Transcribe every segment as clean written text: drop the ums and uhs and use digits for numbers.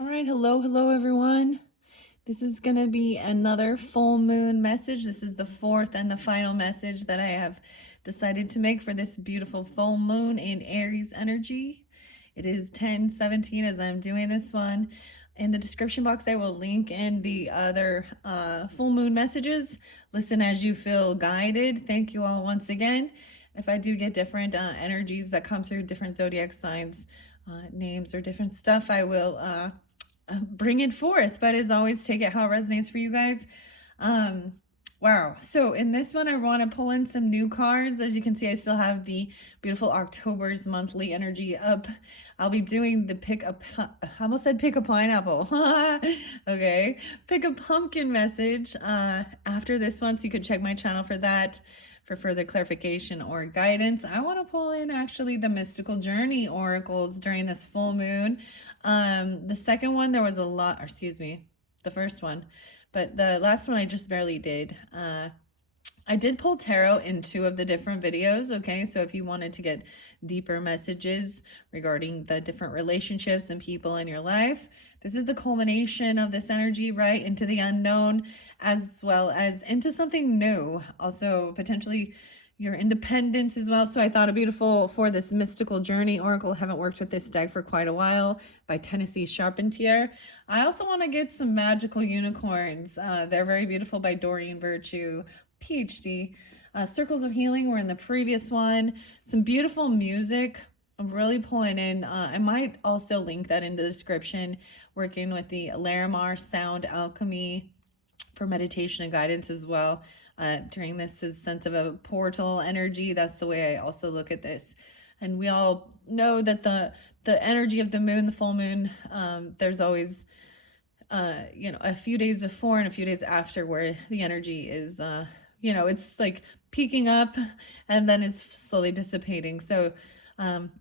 All right, hello everyone. This is going to be another full moon message. This is the fourth and the final message that I have decided to make for this beautiful full moon in Aries energy. It is 10:17 as I'm doing this one. In the description box, I will link in the other full moon messages. Listen as you feel guided. Thank you all once again. If I do get different energies that come through different zodiac signs, names, or different stuff, I will bring it forth. But as always, take it how it resonates for you guys. Wow. So in this one, I want to pull in some new cards. As you can see, I still have the beautiful October's monthly energy up. I'll be doing the I almost said pick a pineapple. Okay. Pick a pumpkin message after this one. So you could check my channel for that for further clarification or guidance. I want to pull in actually the mystical journey oracles during this full moon. The second one, there was a lot, or excuse me, the first one, but the last one I just barely did. I did pull tarot in 2 of the different videos, okay? So if you wanted to get deeper messages regarding the different relationships and people in your life, this is the culmination of this energy, right? Into the unknown, as well as into something new. Also, potentially your independence as well. So I thought a beautiful for this mystical journey oracle. I haven't worked with this deck for quite a while, by Tennessee Charpentier. I also want to get some magical unicorns. They're very beautiful, by Doreen Virtue, PhD. Circles of Healing were in the previous one. Some beautiful music. I'm really pulling in. I might also link that in the description. Working with the Larimar Sound Alchemy for meditation and guidance as well. During this sense of a portal energy. That's the way I also look at this. And we all know that the energy of the moon, the full moon, there's always a few days before and a few days after where the energy is it's like peaking up and then it's slowly dissipating. So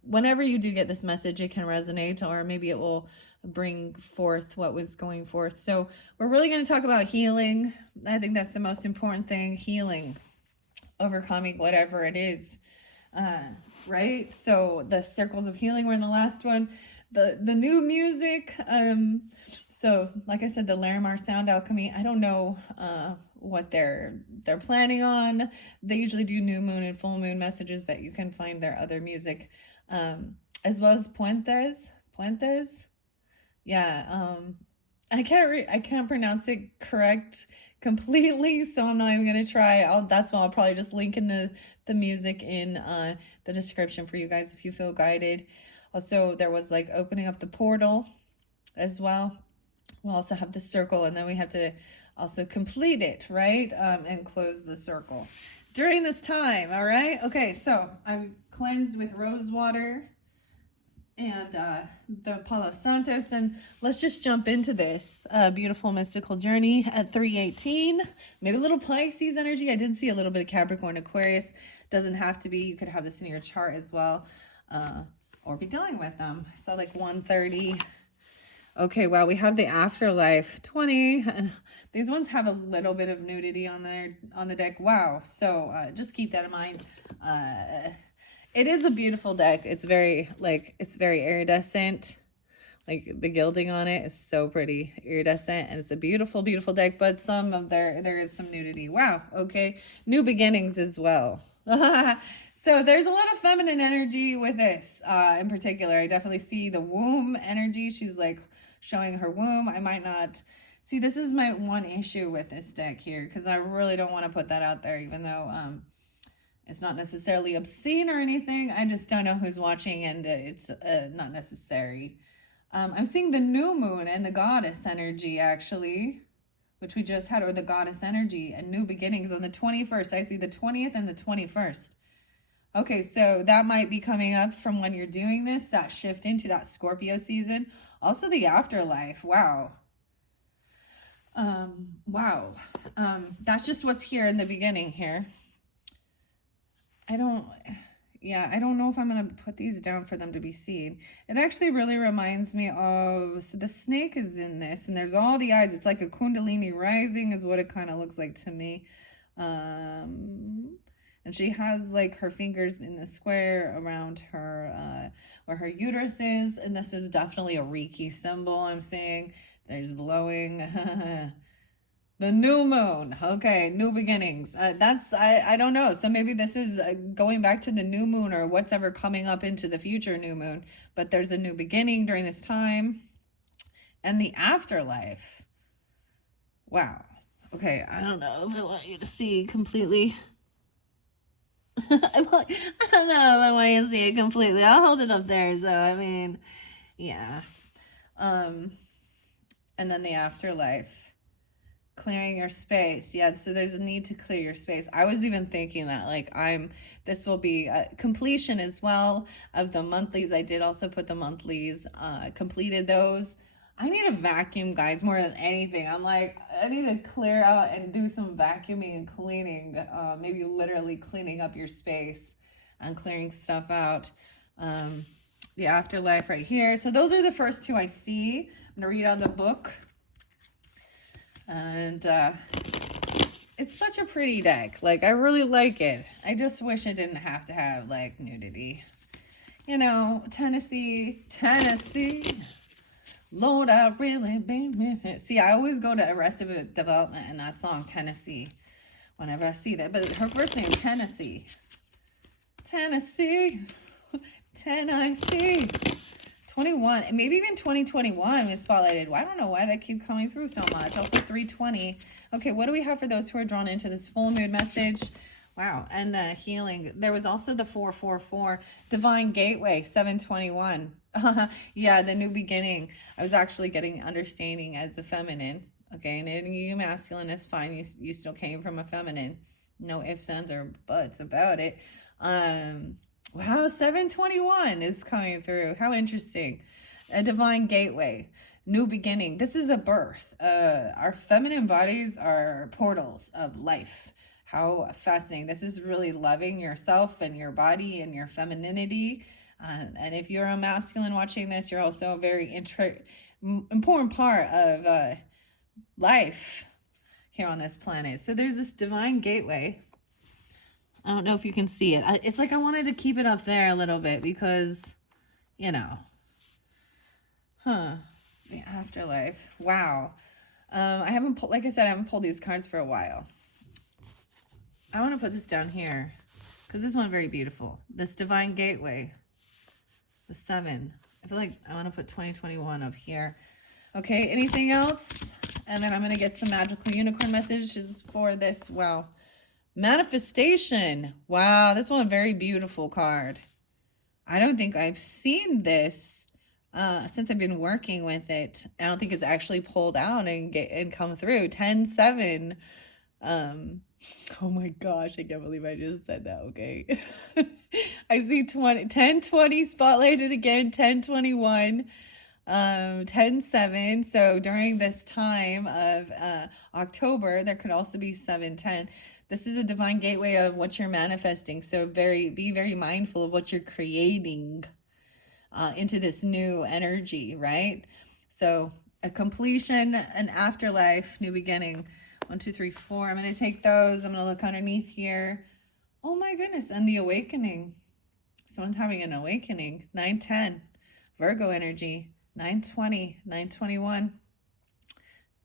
whenever you do get this message, it can resonate, or maybe it will bring forth what was going forth. So we're really going to talk about healing. I think that's the most important thing. Healing, overcoming whatever it is, right? So the circles of healing were in the last one. The new music, so like I said, the Larimar Sound Alchemy, I don't know what they're planning on. They usually do new moon and full moon messages, but you can find their other music, as well as Puentes. Yeah, I can't pronounce it correct completely, so I'm not even gonna try. That's why I'll probably just link in the music in the description for you guys if you feel guided. Also, there was like opening up the portal as well. We'll also have the circle, and then we have to also complete it, right? And close the circle during this time. All right. Okay. So I'm cleansed with rose water and the Palo Santos, and let's just jump into this beautiful mystical journey at 3:18. Maybe a little Pisces energy. I did see a little bit of Capricorn, Aquarius. Doesn't have to be. You could have this in your chart as well, or be dealing with them. So like 1:30. Okay, well, we have the afterlife 20, and these ones have a little bit of nudity on the deck. Wow. So just keep that in mind. It is a beautiful deck. It's very iridescent. Like the gilding on it is so pretty, iridescent, and it's a beautiful, beautiful deck. But some of there is some nudity. Wow. Okay, new beginnings as well. So there's a lot of feminine energy with this in particular. I definitely see the womb energy. She's like showing her womb. I might not see, this is my one issue with this deck here, because I really don't want to put that out there, even though it's not necessarily obscene or anything. I just don't know who's watching, and it's not necessary. I'm seeing the new moon and the goddess energy, actually, which we just had, or the goddess energy and new beginnings on the 21st. I see the 20th and the 21st. Okay, so that might be coming up from when you're doing this, that shift into that Scorpio season. Also the afterlife. Wow. Wow. That's just what's here in the beginning here. I don't know if I'm going to put these down for them to be seen. It actually really reminds me of, so the snake is in this, and there's all the eyes. It's like a Kundalini rising is what it kind of looks like to me. And And she has like her fingers in the square around her, where her uterus is. And this is definitely a Reiki symbol. I'm seeing there's blowing. The new moon. Okay, new beginnings. I don't know. So maybe this is going back to the new moon or what's ever coming up into the future new moon. But there's a new beginning during this time. And the afterlife. Wow. Okay, I don't know if I want you to see completely. I don't know if I want you to see it completely. I'll hold it up there. So, I mean, yeah. And then the afterlife. Clearing your space. Yeah, so there's a need to clear your space. I was even thinking that like this will be completion as well of the monthlies. I did also put the monthlies, completed those. I need a vacuum, guys, more than anything. I'm like, I need to clear out and do some vacuuming and cleaning, maybe literally cleaning up your space and clearing stuff out. The afterlife right here. So those are the first two I see. I'm gonna read out the book. And it's such a pretty deck. Like, I really like it. I just wish it didn't have to have, like, nudity. You know, Tennessee. Lord, I really been. See, I always go to Arrested Development and that song, Tennessee, whenever I see that. But her first name, Tennessee. Tennessee. 21, and maybe even 2021 was spotlighted. Well, I don't know why that keeps coming through so much. Also 320. Okay, what do we have for those who are drawn into this full moon message? Wow, and the healing. There was also the 444, Divine Gateway, 721. Yeah, the new beginning. I was actually getting understanding as the feminine. Okay, and you masculine is fine. You still came from a feminine. No ifs, ands, or buts about it. Wow, 721 is coming through. How interesting. A divine gateway, new beginning. This is a birth. Our feminine bodies are portals of life. How fascinating. This is really loving yourself and your body and your femininity. And if you're a masculine watching this, you're also a very important part of life here on this planet. So there's this divine gateway. I don't know if you can see it. It's like I wanted to keep it up there a little bit because, you know. The afterlife. Wow. I haven't pulled, like I said, I haven't pulled these cards for a while. I want to put this down here because this one's very beautiful. This divine gateway. The 7. I feel like I want to put 2021 up here. Okay, anything else? And then I'm going to get some magical unicorn messages for this. Wow. Manifestation. Wow, this one, very beautiful card. I don't think I've seen this since I've been working with it. I don't think it's actually pulled out and come through. 10-7. Oh my gosh, I can't believe I just said that. Okay. I see 10-20 spotlighted again, 10-21. 10-7. So during this time of October, there could also be 7-10. This is a divine gateway of what you're manifesting. So be very mindful of what you're creating into this new energy, right? So a completion, an afterlife, new beginning. 1, 2, 3, 4. I'm going to take those. I'm going to look underneath here. Oh my goodness. And the awakening. Someone's having an awakening. 9-10. Virgo energy. 9-20. 9-21.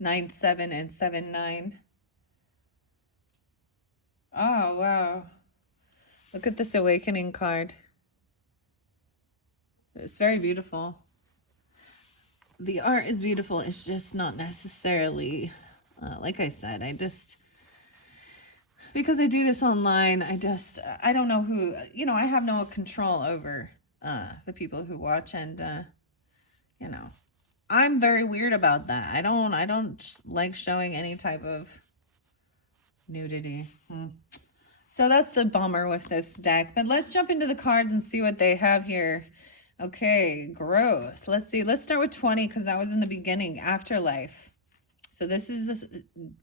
9-7 and 7-9. Oh, wow. Look at this awakening card. It's very beautiful. The art is beautiful. It's just not necessarily, like I said, because I do this online, I don't know who, I have no control over the people who watch, and, I'm very weird about that. I don't like showing any type of nudity. So that's the bummer with this deck. But let's jump into the cards and see what they have here. Okay, growth. Let's see. Let's start with 20 because that was in the beginning. Afterlife. So this is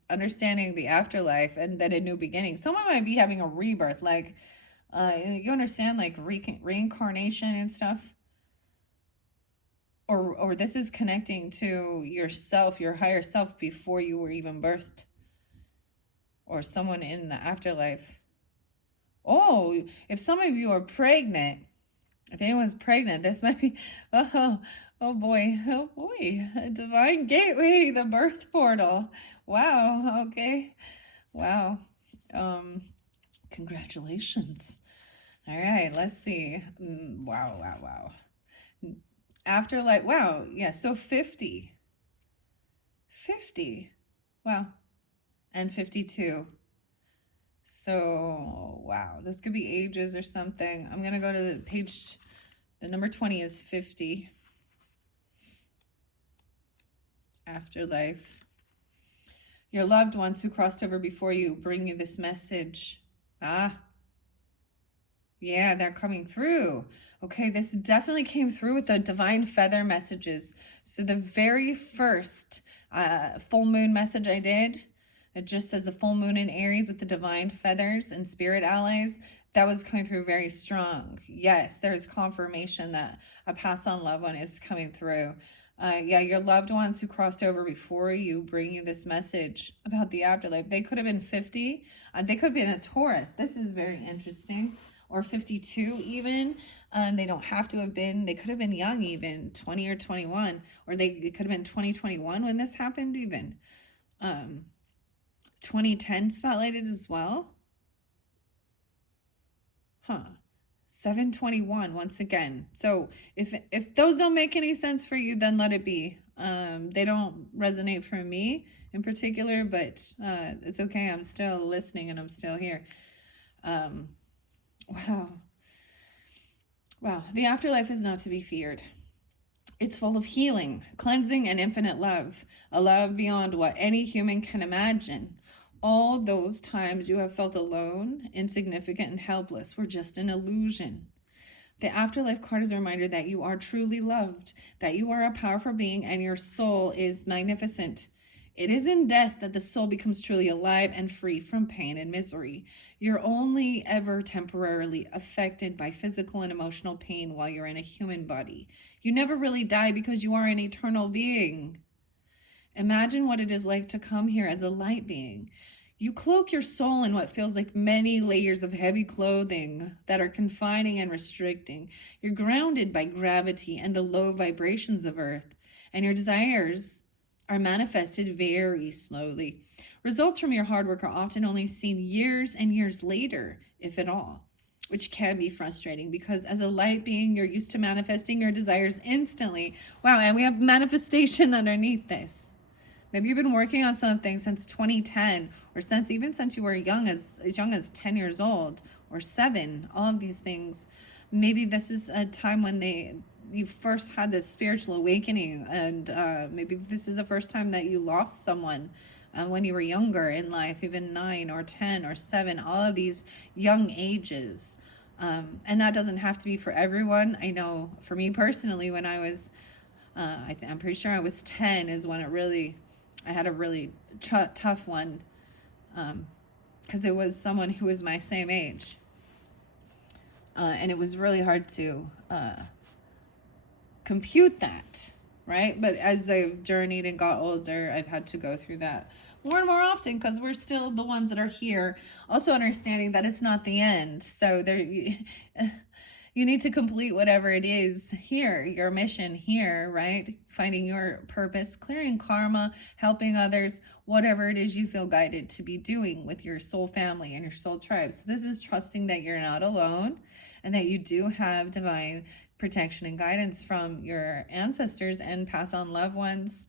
understanding the afterlife and then a new beginning. Someone might be having a rebirth. Like, you understand, like reincarnation and stuff? Or this is connecting to yourself, your higher self before you were even birthed. Or someone in the afterlife. Oh, if some of you are pregnant, if anyone's pregnant, this might be, oh boy, a divine gateway, the birth portal. Wow, okay, wow. Congratulations. All right, let's see. Wow. Afterlife, wow, yeah, so 50. 50. Wow. And 52. So, wow, this could be ages or something. I'm going to go to the page, the number 20 is 50. Afterlife. Your loved ones who crossed over before you bring you this message. Yeah, they're coming through. Okay, this definitely came through with the divine feather messages. So the very first full moon message I did, it just says the full moon in Aries with the divine feathers and spirit allies. That was coming through very strong. Yes, there's confirmation that a pass on loved one is coming through. Yeah, your loved ones who crossed over before you bring you this message about the afterlife. They could have been 50. They could have been a Taurus. This is very interesting. Or 52 even. They don't have to have been. They could have been young even, 20 or 21. Or it could have been 2021 when this happened even. 2010 spotlighted as well. 721 once again. So if those don't make any sense for you, then let it be. They don't resonate for me in particular, but it's okay. I'm still listening and I'm still here. Wow. The afterlife is not to be feared. It's full of healing, cleansing, and infinite love. A love beyond what any human can imagine. All those times you have felt alone, insignificant, and helpless were just an illusion. The afterlife card is a reminder that you are truly loved, that you are a powerful being, and your soul is magnificent. It is in death that the soul becomes truly alive and free from pain and misery. You're only ever temporarily affected by physical and emotional pain while you're in a human body. You never really die because you are an eternal being. Imagine what it is like to come here as a light being. You cloak your soul in what feels like many layers of heavy clothing that are confining and restricting. You're grounded by gravity and the low vibrations of Earth, and your desires are manifested very slowly. Results from your hard work are often only seen years and years later, if at all, which can be frustrating because as a light being, you're used to manifesting your desires instantly. Wow, and we have manifestation underneath this. Maybe you've been working on something since 2010 or since you were young as 10 years old or 7, all of these things. Maybe this is a time when you first had this spiritual awakening, and maybe this is the first time that you lost someone when you were younger in life, even 9 or 10 or 7, all of these young ages. And that doesn't have to be for everyone. I know for me personally, when I was, I'm pretty sure I was 10 is when I had a really tough one, because it was someone who was my same age. And it was really hard to compute that, right? But as I've journeyed and got older, I've had to go through that more and more often because we're still the ones that are here. Also understanding that it's not the end. So you need to complete whatever it is here, your mission here, right? Finding your purpose, clearing karma, helping others, whatever it is you feel guided to be doing with your soul family and your soul tribe. So this is trusting that you're not alone and that you do have divine protection and guidance from your ancestors and pass on loved ones,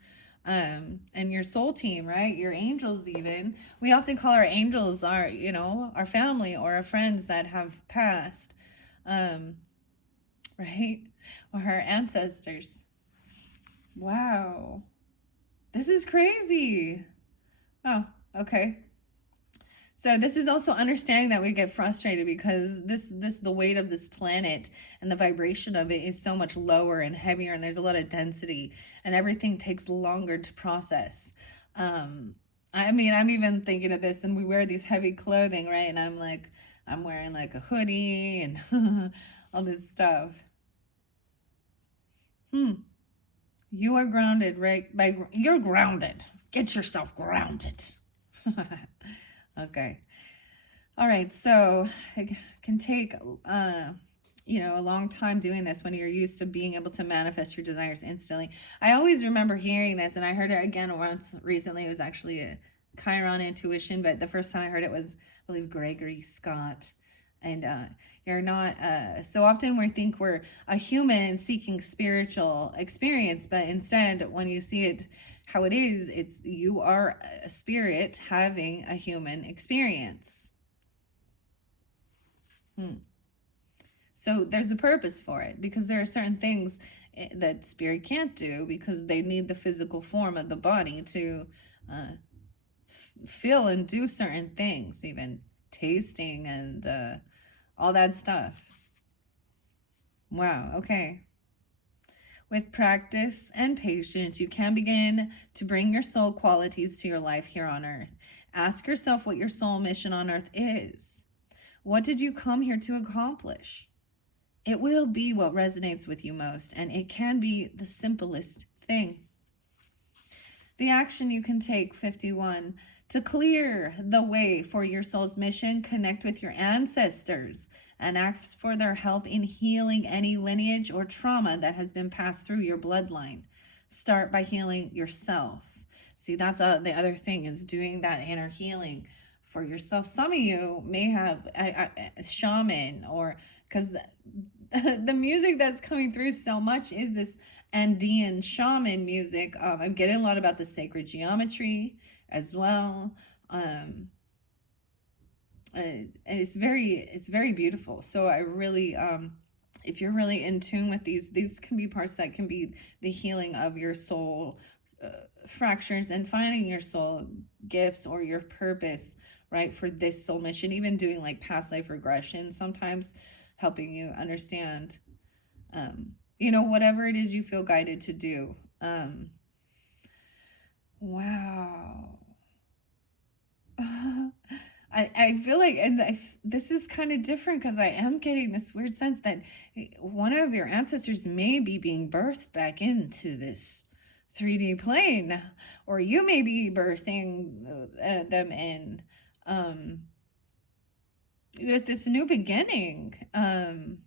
and your soul team, right? Your angels even. We often call our angels our family or our friends that have passed. Right? Or her ancestors. Wow. This is crazy. Oh, okay. So this is also understanding that we get frustrated because the weight of this planet and the vibration of it is so much lower and heavier, and there's a lot of density and everything takes longer to process. I mean, I'm even thinking of this, and we wear these heavy clothing, right? And I'm wearing like a hoodie and all this stuff. You are grounded, right? You're grounded. Get yourself grounded. Okay. All right. So can take a long time doing this when you're used to being able to manifest your desires instantly. I always remember hearing this, and I heard it again once recently. It was actually a Chiron intuition, but the first time I heard it was, I believe, Gregory Scott. And you're not, so often we think we're a human seeking spiritual experience, but instead, when you see it how it is, it's you are a spirit having a human experience. So there's a purpose for it, because there are certain things that spirit can't do because they need the physical form of the body to feel and do certain things, even tasting and all that stuff. Wow, okay. With practice and patience, you can begin to bring your soul qualities to your life here on earth. Ask yourself what your soul mission on earth is. What did you come here to accomplish? It will be what resonates with you most, and it can be the simplest thing. The action you can take, 51, to clear the way for your soul's mission, connect with your ancestors and ask for their help in healing any lineage or trauma that has been passed through your bloodline. Start by healing yourself. See, that's the other thing, is doing that inner healing for yourself. Some of you may have a shaman, or because the music that's coming through so much is this Andean shaman music. I'm getting a lot about the sacred geometry as well. And it's very beautiful. So I really, if you're really in tune with these can be parts that can be the healing of your soul fractures, and finding your soul gifts or your purpose, right, for this soul mission. Even doing like past life regression sometimes, helping you understand, whatever it is you feel guided to do. Wow. I feel like, and this is kind of different because I am getting this weird sense that one of your ancestors may be being birthed back into this 3D plane, or you may be birthing them in with this new beginning in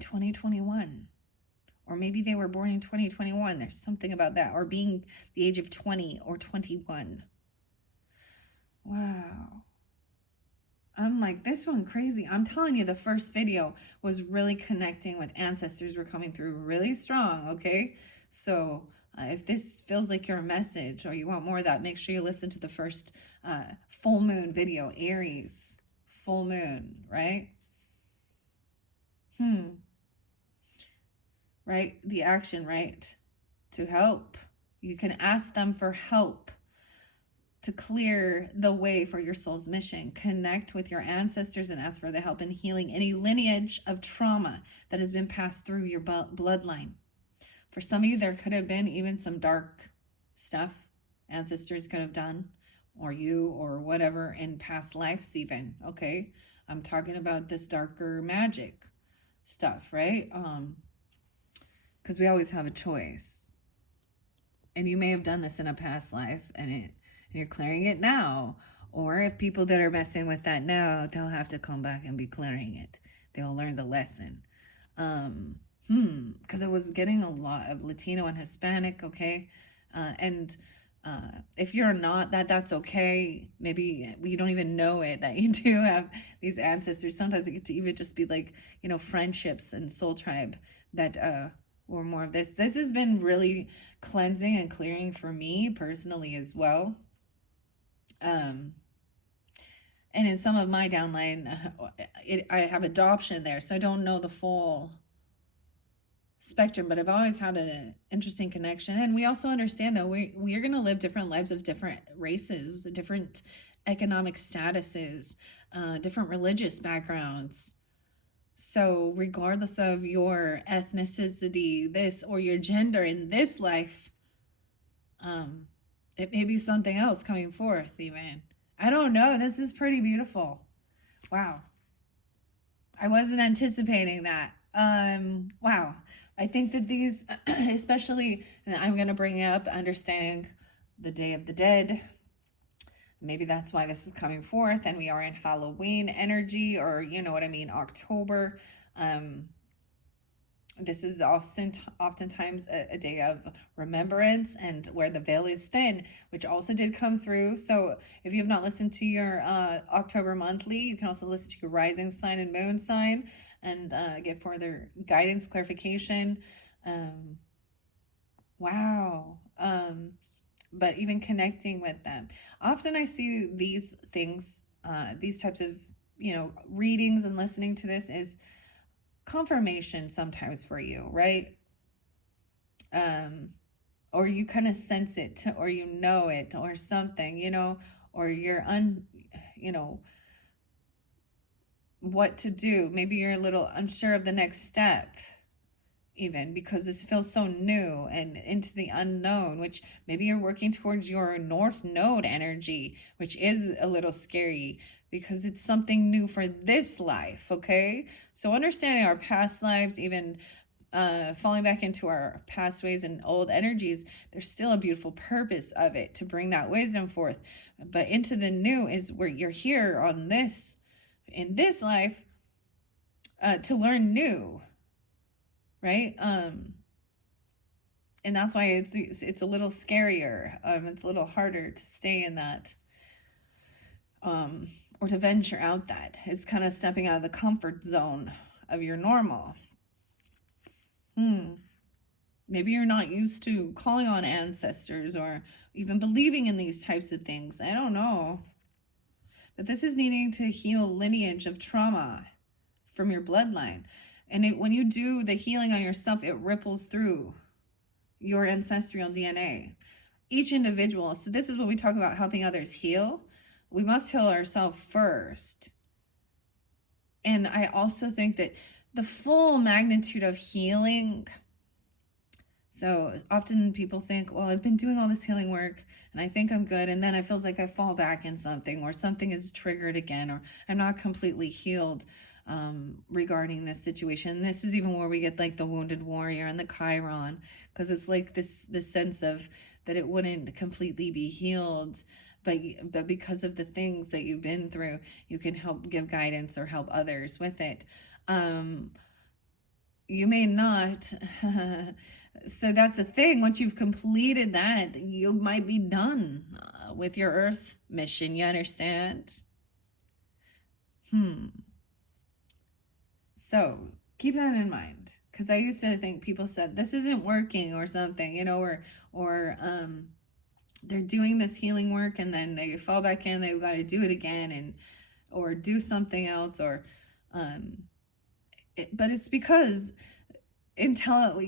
2021. Or maybe they were born in 2021. There's something about that. Or being the age of 20 or 21. Wow. I'm like, this one crazy. I'm telling you, the first video was really connecting with ancestors. Were coming through really strong, okay? So if this feels like your message or you want more of that, make sure you listen to the first full moon video, Aries, full moon, right? Right? The action, right? To help. You can ask them for help to clear the way for your soul's mission. Connect with your ancestors and ask for the help in healing any lineage of trauma that has been passed through your bloodline. For some of you, there could have been even some dark stuff ancestors could have done, or you, or whatever, in past lives even, okay? I'm talking about this darker magic stuff, right? Because we always have a choice. And you may have done this in a past life, and you're clearing it now. Or if people that are messing with that now, they'll have to come back and be clearing it. They'll learn the lesson. Because I was getting a lot of Latino and Hispanic, okay? And if you're not, that's okay. Maybe you don't even know it, that you do have these ancestors. Sometimes it get to even just be like, friendships and soul tribe that or more of this. This has been really cleansing and clearing for me personally as well. And in some of my downline, I have adoption there, so I don't know the full spectrum, but I've always had an interesting connection. And we also understand that we are going to live different lives of different races, different economic statuses, different religious backgrounds. So regardless of your ethnicity, this, or your gender in this life, it may be something else coming forth even. I don't know. This is pretty beautiful. Wow. I wasn't anticipating that. Wow. I think that these, especially, I'm going to bring up understanding the Day of the Dead, Maybe that's why this is coming forth and we are in Halloween energy, or you know what I mean, October. This is oftentimes a day of remembrance and where the veil is thin, which also did come through. So if you have not listened to your October monthly, you can also listen to your rising sign and moon sign and get further guidance, clarification. Wow. But even connecting with them. Often I see these things, these types of, readings and listening to this is confirmation sometimes for you, right? Or you kind of sense it, or you know it, or something, or you're what to do. Maybe you're a little unsure of the next step, even because this feels so new and into the unknown, which maybe you're working towards your North Node energy, which is a little scary because it's something new for this life, okay? So understanding our past lives, even falling back into our past ways and old energies, there's still a beautiful purpose of it to bring that wisdom forth. But into the new is where you're here on this, in this life, to learn new, right? And that's why it's a little scarier. It's a little harder to stay in that, or to venture out that. It's kind of stepping out of the comfort zone of your normal. Maybe you're not used to calling on ancestors or even believing in these types of things. I don't know. But this is needing to heal lineage of trauma from your bloodline. And when you do the healing on yourself, it ripples through your ancestral DNA. Each individual. So this is when we talk about helping others heal. We must heal ourselves first. And I also think that the full magnitude of healing. So often people think, well, I've been doing all this healing work and I think I'm good. And then it feels like I fall back in something, or something is triggered again, or I'm not completely healed regarding this situation. And this is even where we get like the wounded warrior and the Chiron, because it's like this sense of that it wouldn't completely be healed. But because of the things that you've been through, you can help give guidance or help others with it. You may not. So that's the thing. Once you've completed that, you might be done with your Earth mission. You understand? So keep that in mind. Because I used to think people said, this isn't working or something, or they're doing this healing work and then they fall back in, they've got to do it again, or do something else, or but it's because until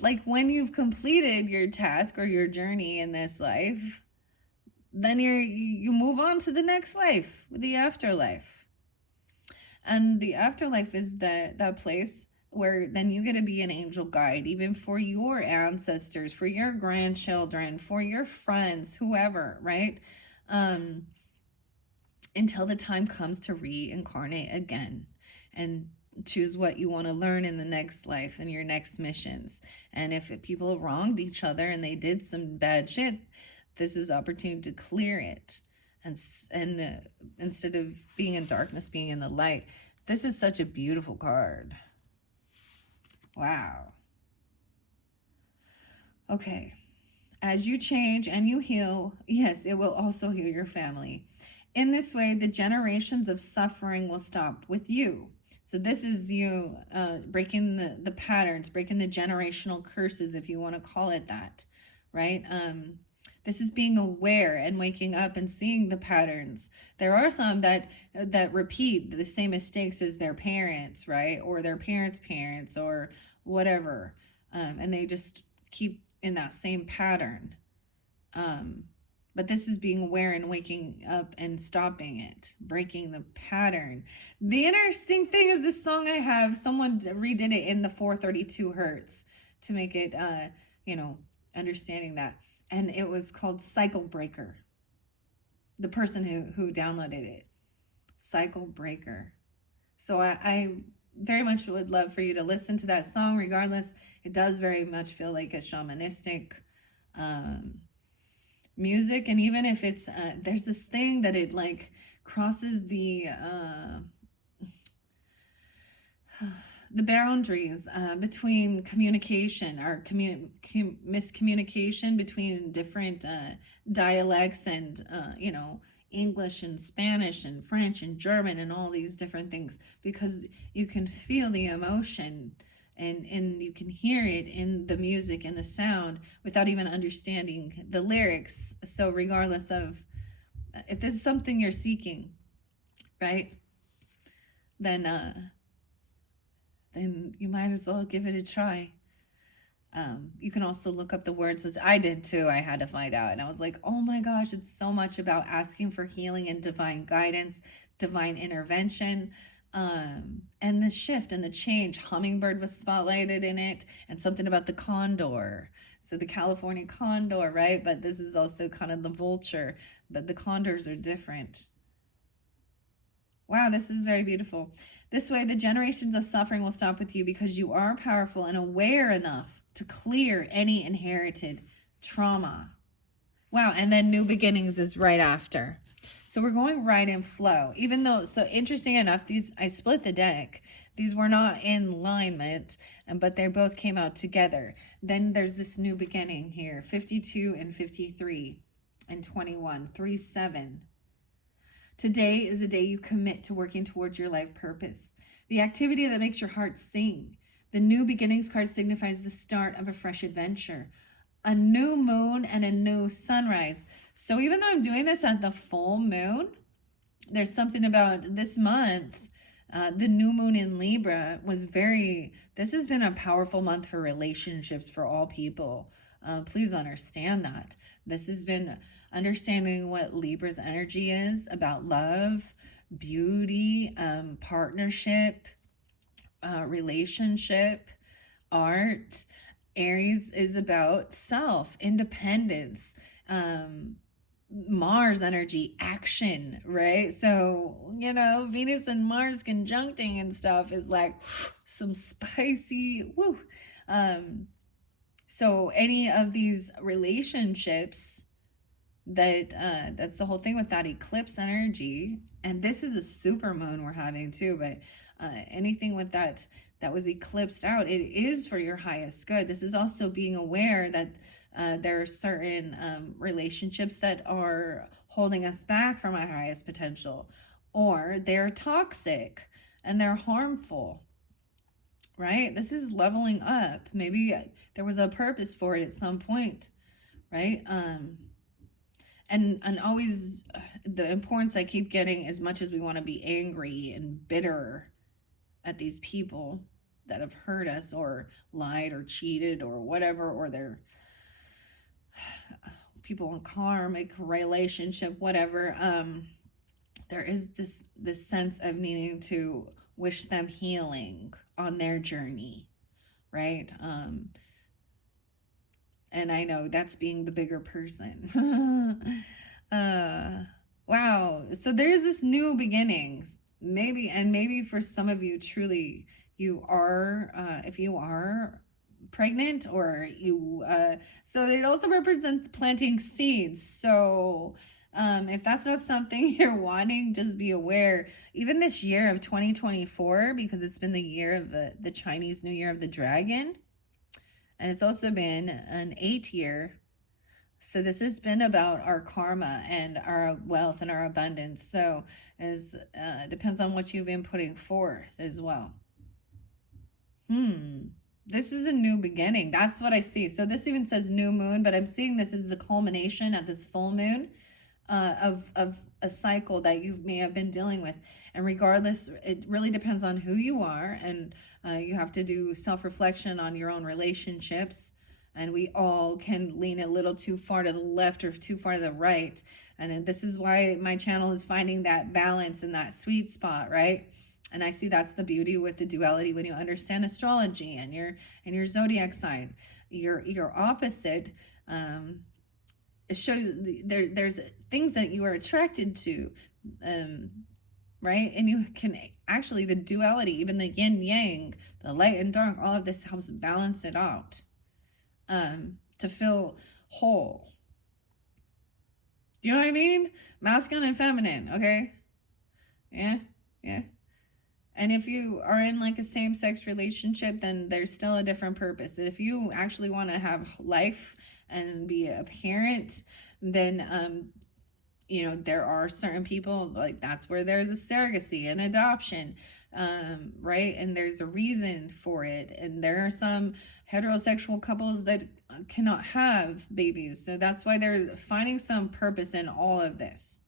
like when you've completed your task or your journey in this life, then you move on to the next life, the afterlife. And the afterlife is that place where then you get to be an angel guide, even for your ancestors, for your grandchildren, for your friends, whoever, right? Until the time comes to reincarnate again and choose what you want to learn in the next life and your next missions. And if people wronged each other and they did some bad shit, this is opportunity to clear it. And instead of being in darkness, being in the light. This is such a beautiful card. Wow. Okay. As you change and you heal, yes, it will also heal your family. In this way, the generations of suffering will stop with you. So this is you breaking the patterns, breaking the generational curses, if you want to call it that, right? This is being aware and waking up and seeing the patterns. There are some that repeat the same mistakes as their parents, right? Or their parents' parents, or whatever. And they just keep in that same pattern. But this is being aware and waking up and stopping it, breaking the pattern. The interesting thing is this song I have, someone redid it in the 432 hertz to make it, understanding that. And it was called Cycle Breaker. The person who downloaded it. Cycle Breaker. So I very much would love for you to listen to that song. Regardless, it does very much feel like a shamanistic music. And even if it's there's this thing that it like crosses the boundaries between communication or miscommunication between different dialects and English and Spanish and French and German and all these different things, because you can feel the emotion and you can hear it in the music and the sound without even understanding the lyrics. So regardless of if this is something you're seeking, right, then you might as well give it a try. You can also look up the words, as I did too. I had to find out, and I was like, oh my gosh, it's so much about asking for healing and divine guidance, divine intervention, and the shift and the change. Hummingbird was spotlighted in it, and something about the condor. So the California condor, right? But this is also kind of the vulture, but the condors are different. Wow, this is very beautiful. This way, the generations of suffering will stop with you, because you are powerful and aware enough to clear any inherited trauma. Wow, and then new beginnings is right after. So we're going right in flow. Even though, so interesting enough, these, I split the deck. These were not in alignment, but they both came out together. Then there's this new beginning here, 52 and 53 and 21, 3, 7. Today is a day you commit to working towards your life purpose, the activity that makes your heart sing. The new beginnings card signifies the start of a fresh adventure, a new moon and a new sunrise. So even though I'm doing this at the full moon, there's something about this month. The new moon in Libra was this has been a powerful month for relationships for all people. Please understand that. This has been understanding what Libra's energy is about: love, beauty, partnership, relationship, art. Aries is about self, independence, Mars energy, action, right? So, Venus and Mars conjuncting and stuff is like some spicy, woo. So any of these relationships that's the whole thing with that eclipse energy. And this is a super moon we're having too, but anything with that was eclipsed out, it is for your highest good. This is also being aware that there are certain relationships that are holding us back from our highest potential, or they're toxic and they're harmful, right? This is leveling up. Maybe there was a purpose for it at some point, right? And always the importance I keep getting, as much as we want to be angry and bitter at these people that have hurt us or lied or cheated or whatever, or they're people in karmic relationship, whatever, there is this sense of needing to wish them healing on their journey, right? And I know that's being the bigger person. Wow. So there's this new beginnings. Maybe for some of you, truly, you are, if you are pregnant, or you, so it also represents planting seeds. So if that's not something you're wanting, just be aware. Even this year of 2024, because it's been the year of the Chinese New Year of the Dragon, and it's also been an 8-year. So this has been about our karma and our wealth and our abundance. So it depends on what you've been putting forth as well. This is a new beginning. That's what I see. So this even says new moon, but I'm seeing this as the culmination at this full moon of a cycle that you may have been dealing with. And regardless, it really depends on who you are, and you have to do self-reflection on your own relationships. And we all can lean a little too far to the left or too far to the right. And this is why my channel is finding that balance and that sweet spot, right? And I see that's the beauty with the duality when you understand astrology and your zodiac sign. Your opposite it shows there's things that you are attracted to, right? And you can actually, the duality, even the yin yang, the light and dark, all of this helps balance it out, to feel whole. Do you know what I mean? Masculine and feminine, okay? Yeah, yeah. And if you are in like a same sex relationship, then there's still a different purpose. If you actually want to have life and be a parent, then there are certain people, like that's where there's a surrogacy and adoption, right? And there's a reason for it. And there are some heterosexual couples that cannot have babies, so that's why they're finding some purpose in all of this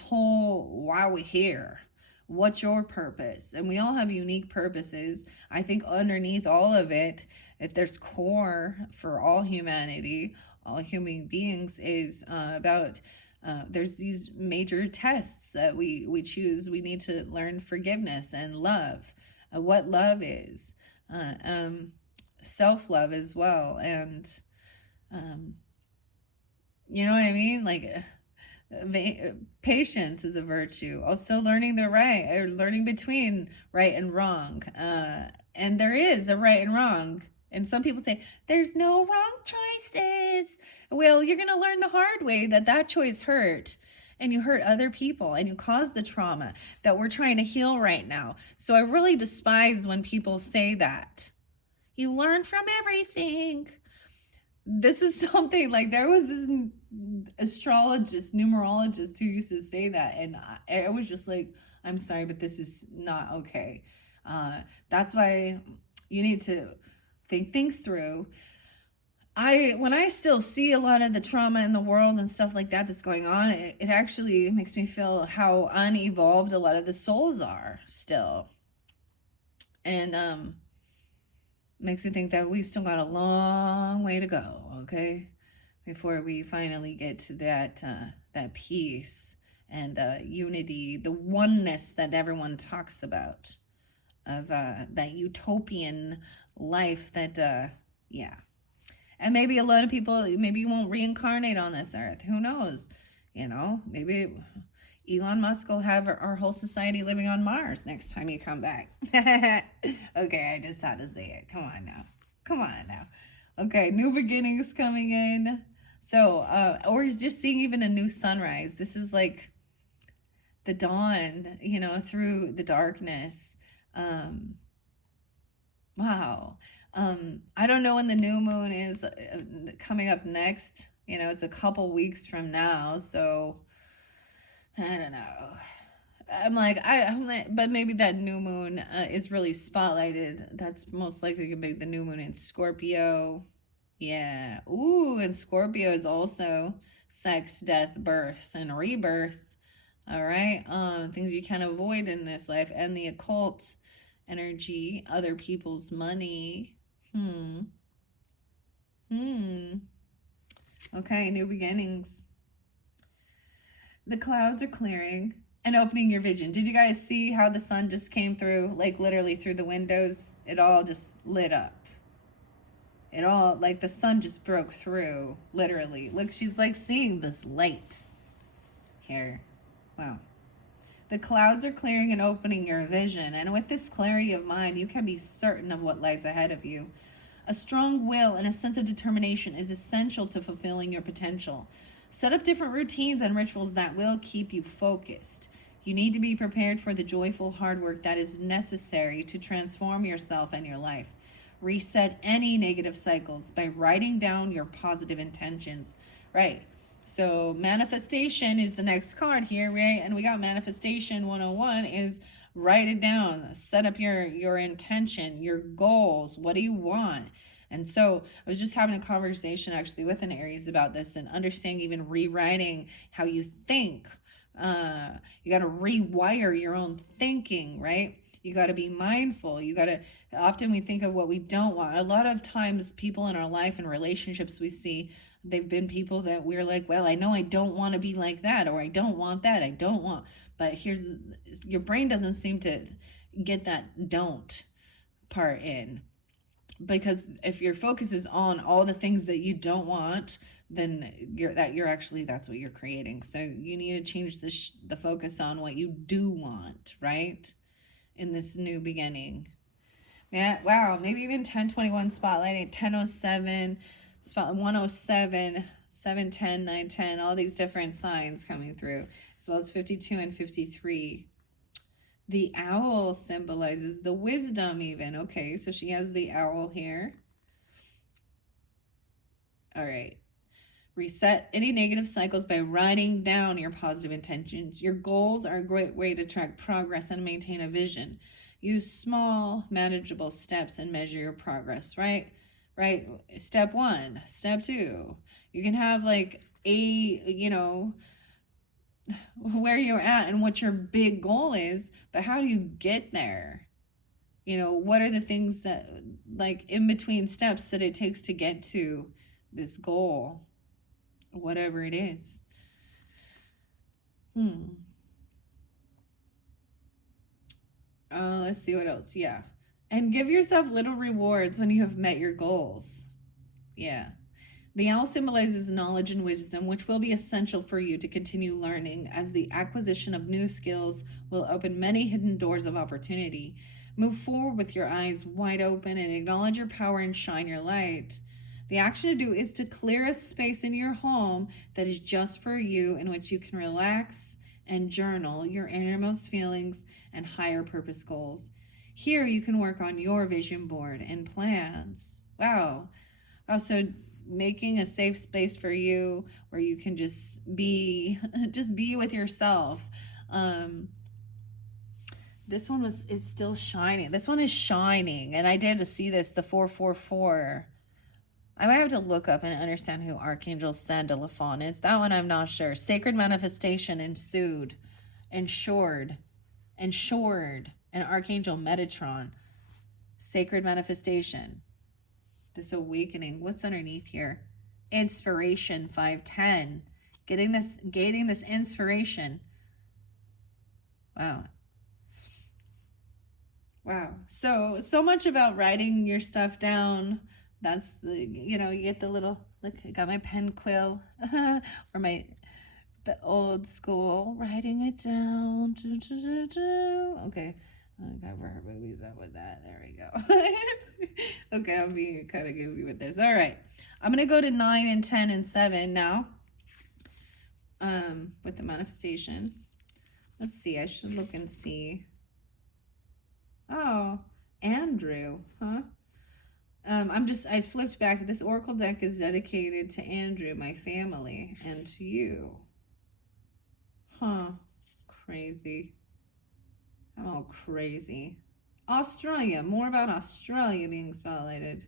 whole why we're here. What's your purpose? And we all have unique purposes. I think underneath all of it, if there's core for all humanity, all human beings, is about there's these major tests that we choose. We need to learn forgiveness and love, what love is, uh, um, self-love as well, and um, you know what I mean, like patience is a virtue. Also learning the right, or learning between right and wrong, and there is a right and wrong. And some people say there's no wrong choices. Well, you're going to learn the hard way that that choice hurt, and you hurt other people, and you caused the trauma that we're trying to heal right now. So I really despise when people say that you learn from everything. This is something like, there was this astrologist, numerologist, who used to say that, and I was just like, I'm sorry, but this is not okay. That's why you need to think things through. When I still see a lot of the trauma in the world and stuff like that that's going on, it actually makes me feel how unevolved a lot of the souls are still. And makes me think that we still got a long way to go, okay, before we finally get to that peace and unity, the oneness that everyone talks about, of that utopian life that yeah. And maybe a lot of people, maybe you won't reincarnate on this earth. Who knows? Maybe Elon Musk will have our whole society living on Mars next time you come back. Okay, I just had to say it. Come on now. Come on now. Okay, new beginnings coming in. So, or just seeing even a new sunrise. This is like the dawn, through the darkness. Wow. I don't know when the new moon is coming up next. It's a couple weeks from now, so I don't know. I'm like, but maybe that new moon is really spotlighted. That's most likely gonna be the new moon in Scorpio. Yeah. Ooh, and Scorpio is also sex, death, birth, and rebirth. All right. Things you can't avoid in this life, and the occult energy, other people's money. Okay, new beginnings. The clouds are clearing and opening your vision. Did you guys see how the sun just came through, like literally through the windows? It all just lit up. It all, like the sun just broke through, literally. Look, she's like seeing this light here. Wow. The clouds are clearing and opening your vision, and with this clarity of mind, you can be certain of what lies ahead of you. A strong will and a sense of determination is essential to fulfilling your potential. Set up different routines and rituals that will keep you focused. You need to be prepared for the joyful hard work that is necessary to transform yourself and your life. Reset any negative cycles by writing down your positive intentions. Right. So manifestation is the next card here, right? And we got manifestation 101 is write it down. Set up your intention, your goals. What do you want? And so I was just having a conversation actually with an Aries about this, and understanding even rewriting how you think. You got to rewire your own thinking, right? You got to be mindful. Often we think of what we don't want. A lot of times people in our life and relationships we see, they've been people that we're like, well, I know I don't want to be like that, or I don't want that. I don't want. But your brain doesn't seem to get that don't part in. Because if your focus is on all the things that you don't want, then that's what you're creating. So you need to change the focus on what you do want, right? In this new beginning. Yeah, wow, maybe even 1021 spotlight, 1007, spot 107, 7, 10, 9, 10, all these different signs coming through, as well as 52 and 53. The owl symbolizes the wisdom even. Okay, so she has the owl here. All right. Reset any negative cycles by writing down your positive intentions. Your goals are a great way to track progress and maintain a vision. Use small, manageable steps and measure your progress, right? Right? Step 1, step 2. You can have like where you're at and what your big goal is, but how do you get there? What are the things that, like, in between steps that it takes to get to this goal, whatever it is. Let's see what else. Yeah. And give yourself little rewards when you have met your goals. Yeah. The owl symbolizes knowledge and wisdom, which will be essential for you to continue learning, as the acquisition of new skills will open many hidden doors of opportunity. Move forward with your eyes wide open and acknowledge your power and shine your light. The action to do is to clear a space in your home that is just for you, in which you can relax and journal your innermost feelings and higher purpose goals. Here you can work on your vision board and plans. Wow. So making a safe space for you where you can just be with yourself. This one is still shining. This one is shining, and I did see this, the 444. I might have to look up and understand who Archangel Sandalphon is. That one I'm not sure. Sacred manifestation ensued, ensured, and Archangel Metatron. Sacred manifestation. This awakening. What's underneath here? Inspiration, 510. Gating this inspiration. Wow. So much about writing your stuff down. That's you get the little, look, I got my pen quill or my old school writing it down. Okay. I got her movies up with that. There we go. Okay, I'm being kind of goofy with this. All right. I'm going to go to 9 and 10 and 7 now. With the manifestation. Let's see. I should look and see. Oh, Andrew, huh? I flipped back. This oracle deck is dedicated to Andrew, my family, and to you. Huh. Crazy. I'm all crazy. Australia. More about Australia being spotlighted.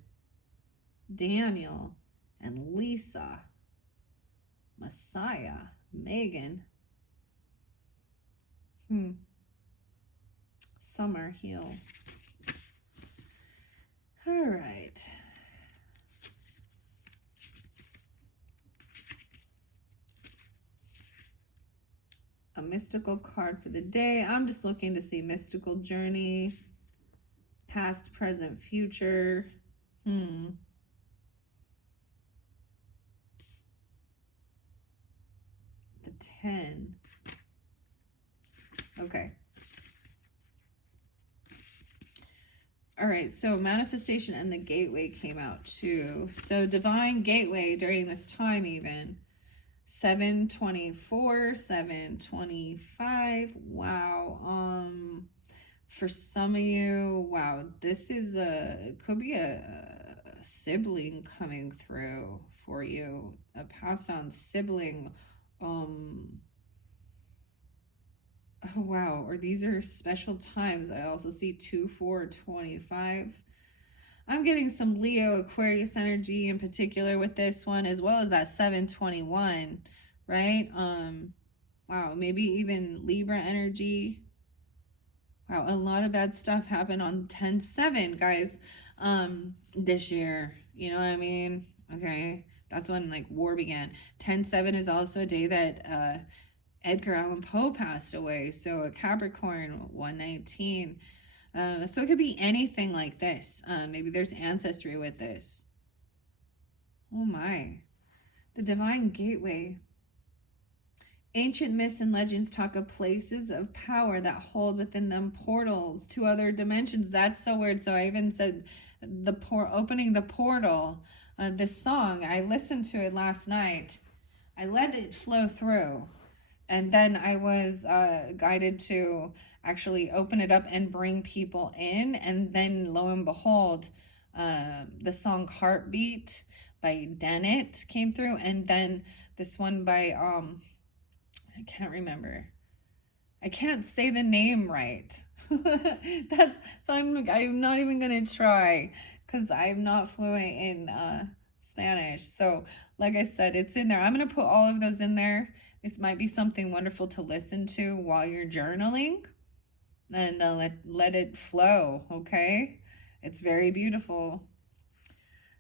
Daniel and Lisa. Messiah. Megan. Summer Heal. All right. A mystical card for the day. I'm just looking to see mystical journey. Past, present, future. The 10. Okay. All right, so manifestation and the gateway came out too. So divine gateway during this time even. 724, 725. Wow. For some of you, wow, this is could be a sibling coming through for you. A passed on sibling. Oh, wow. Or these are special times. I also see 2, 4, 25. I'm getting some Leo Aquarius energy in particular with this one, as well as that 721, right? Wow, maybe even Libra energy. Wow, a lot of bad stuff happened on 10/7, guys, this year. You know what I mean? Okay, that's when like war began. 10/7 is also a day that Edgar Allan Poe passed away. So a Capricorn, 119. So it could be anything like this. Maybe there's ancestry with this. Oh my. The Divine Gateway. Ancient myths and legends talk of places of power that hold within them portals to other dimensions. That's so weird. So I even said opening the portal. This song, I listened to it last night. I let it flow through. And then I was guided to actually open it up and bring people in. And then lo and behold, the song Heartbeat by Dennett came through. And then this one by, I can't remember. I can't say the name right. That's so I'm not even gonna try because I'm not fluent in Spanish. So like I said, it's in there. I'm gonna put all of those in there. This might be something wonderful to listen to while you're journaling, and let it flow. Okay, it's very beautiful.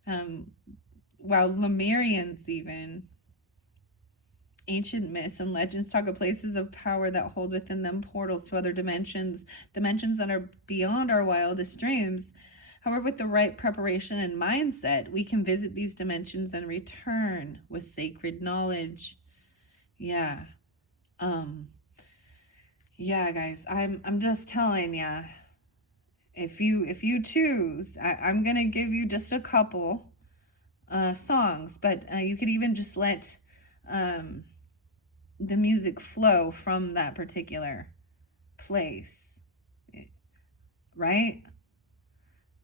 Wow, Lemurians even. Ancient myths and legends talk of places of power that hold within them portals to other dimensions, dimensions that are beyond our wildest dreams. However, with the right preparation and mindset, we can visit these dimensions and return with sacred knowledge. Yeah. Yeah, guys, I'm just telling ya. If you choose, I'm gonna give you just a couple songs, but you could even just let the music flow from that particular place, right?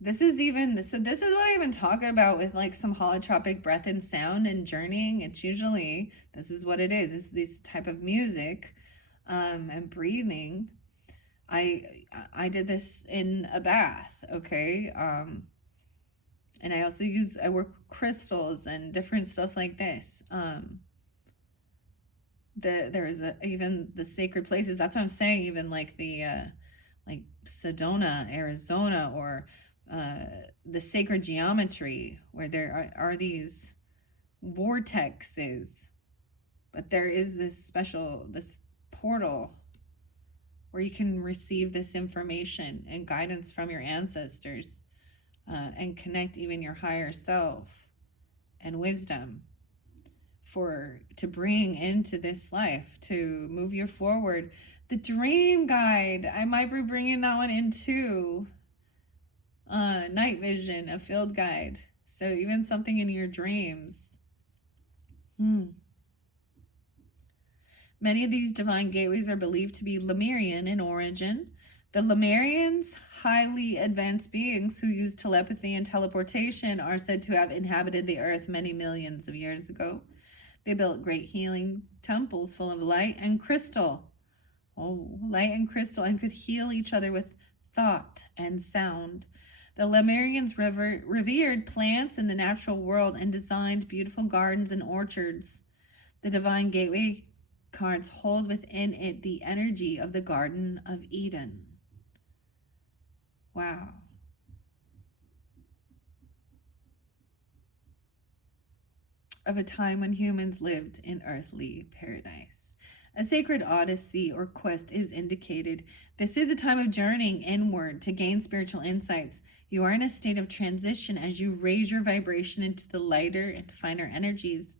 This is what I've been talking about with like some holotropic breath and sound and journeying. It's usually, this is what it is. It's this type of music and breathing. I did this in a bath, okay? And I work with crystals and different stuff like this. There is even the sacred places. That's what I'm saying. Even like the like Sedona, Arizona, or the sacred geometry, where there are these vortexes, but there is this portal where you can receive this information and guidance from your ancestors, and connect even your higher self and wisdom to bring into this life to move you forward. The dream guide, I might be bringing that one in too. Night vision, a field guide. So even something in your dreams. Many of these divine gateways are believed to be Lemurian in origin. The Lemurians, highly advanced beings who use telepathy and teleportation, are said to have inhabited the earth many millions of years ago. They built great healing temples full of light and crystal. Oh, light and crystal, and could heal each other with thought and sound. The Lemurians revered plants in the natural world and designed beautiful gardens and orchards. The Divine Gateway cards hold within it the energy of the Garden of Eden. Wow. Of a time when humans lived in earthly paradise. A sacred odyssey or quest is indicated. This is a time of journeying inward to gain spiritual insights. You are in a state of transition as you raise your vibration into the lighter and finer energies.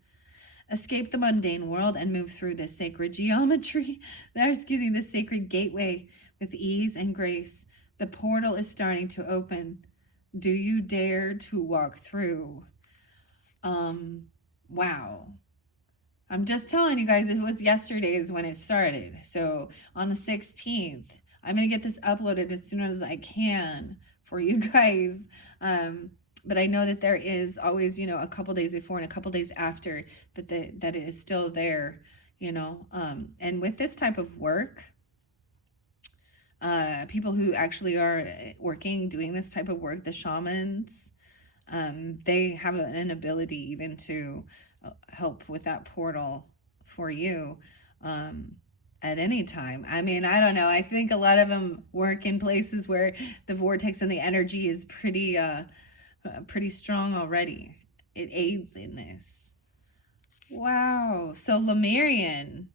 Escape the mundane world and move through the sacred geometry, the sacred gateway with ease and grace. The portal is starting to open. Do you dare to walk through? Wow. I'm just telling you guys, it was yesterday's when it started. So on the 16th, I'm going to get this uploaded as soon as I can for you guys. But I know that there is always, a couple days before and a couple days after that it is still there, and with this type of work, people who actually are doing this type of work, the shamans, they have an ability even to help with that portal for you at any time. I mean, I don't know. I think a lot of them work in places where the vortex and the energy is pretty strong already. It aids in this. Wow. So Lemurian.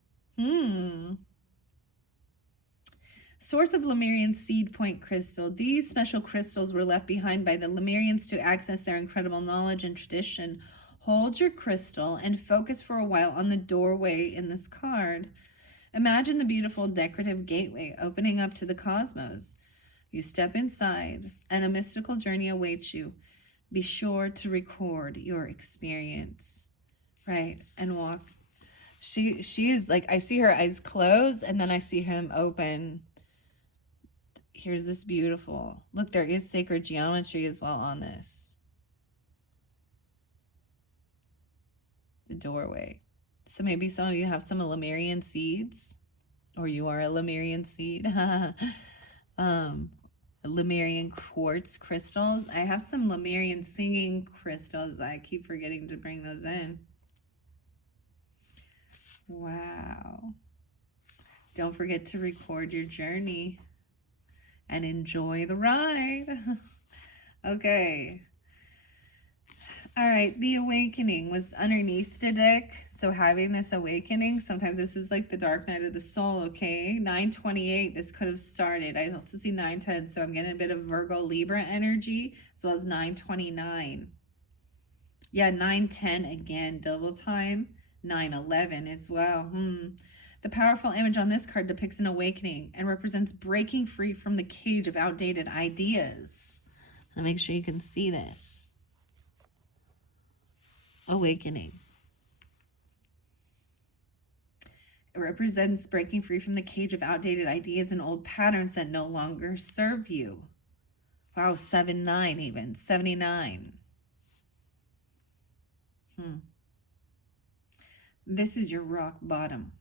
Source of Lemurian seed point crystal. These special crystals were left behind by the Lemurians to access their incredible knowledge and tradition. Hold your crystal and focus for a while on the doorway in this card. Imagine the beautiful decorative gateway opening up to the cosmos. You step inside and a mystical journey awaits you. Be sure to record your experience, right? And walk. She is like, I see her eyes close and then I see him open. Here's this beautiful, look, there is sacred geometry as well on this. The doorway. So maybe some of you have some Lemurian seeds, or you are a Lemurian seed. Lemurian quartz crystals. I have some Lemurian singing crystals. I keep forgetting to bring those in. Wow. Don't forget to record your journey and enjoy the ride. Okay. All right, the awakening was underneath the deck. So having this awakening, sometimes this is like the dark night of the soul, okay? 928, this could have started. I also see 910, so I'm getting a bit of Virgo Libra energy, as well as 929. Yeah, 910 again, double time. 911 as well. The powerful image on this card depicts an awakening and represents breaking free from the cage of outdated ideas. I'll make sure you can see this. Awakening. It represents breaking free from the cage of outdated ideas and old patterns that no longer serve you. Wow, 79 even, 79. This is your rock bottom,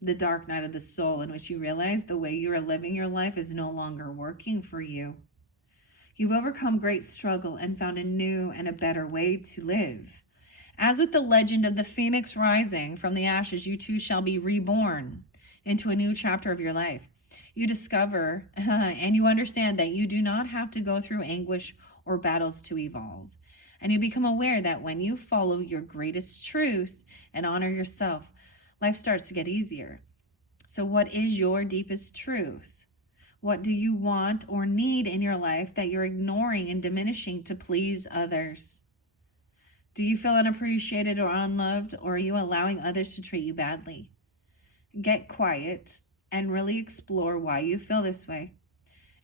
the dark night of the soul, in which you realize the way you are living your life is no longer working for you. You've overcome great struggle and found a new and a better way to live. As with the legend of the phoenix rising from the ashes, you too shall be reborn into a new chapter of your life. You discover and you understand that you do not have to go through anguish or battles to evolve. And you become aware that when you follow your greatest truth and honor yourself, life starts to get easier. So what is your deepest truth? What do you want or need in your life that you're ignoring and diminishing to please others? Do you feel unappreciated or unloved, or are you allowing others to treat you badly? Get quiet and really explore why you feel this way.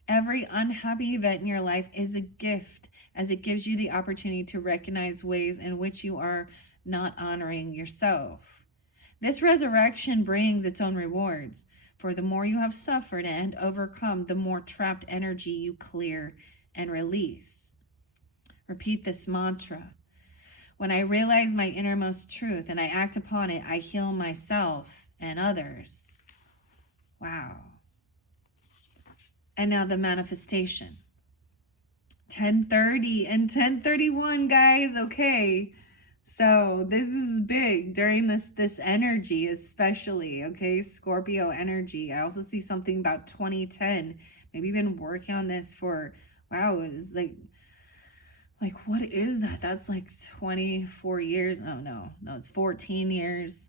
Every unhappy event in your life is a gift, as it gives you the opportunity to recognize ways in which you are not honoring yourself. This resurrection brings its own rewards, for the more you have suffered and overcome, the more trapped energy you clear and release. Repeat this mantra. When I realize my innermost truth and I act upon it, I heal myself and others. Wow. And now the manifestation. 10:30 and 10:31, guys. Okay. So this is big during this energy, especially, okay? Scorpio energy. I also see something about 2010. Maybe you've been working on this for, wow, it's like what is that? That's like 24 years. Oh, no, it's 14 years.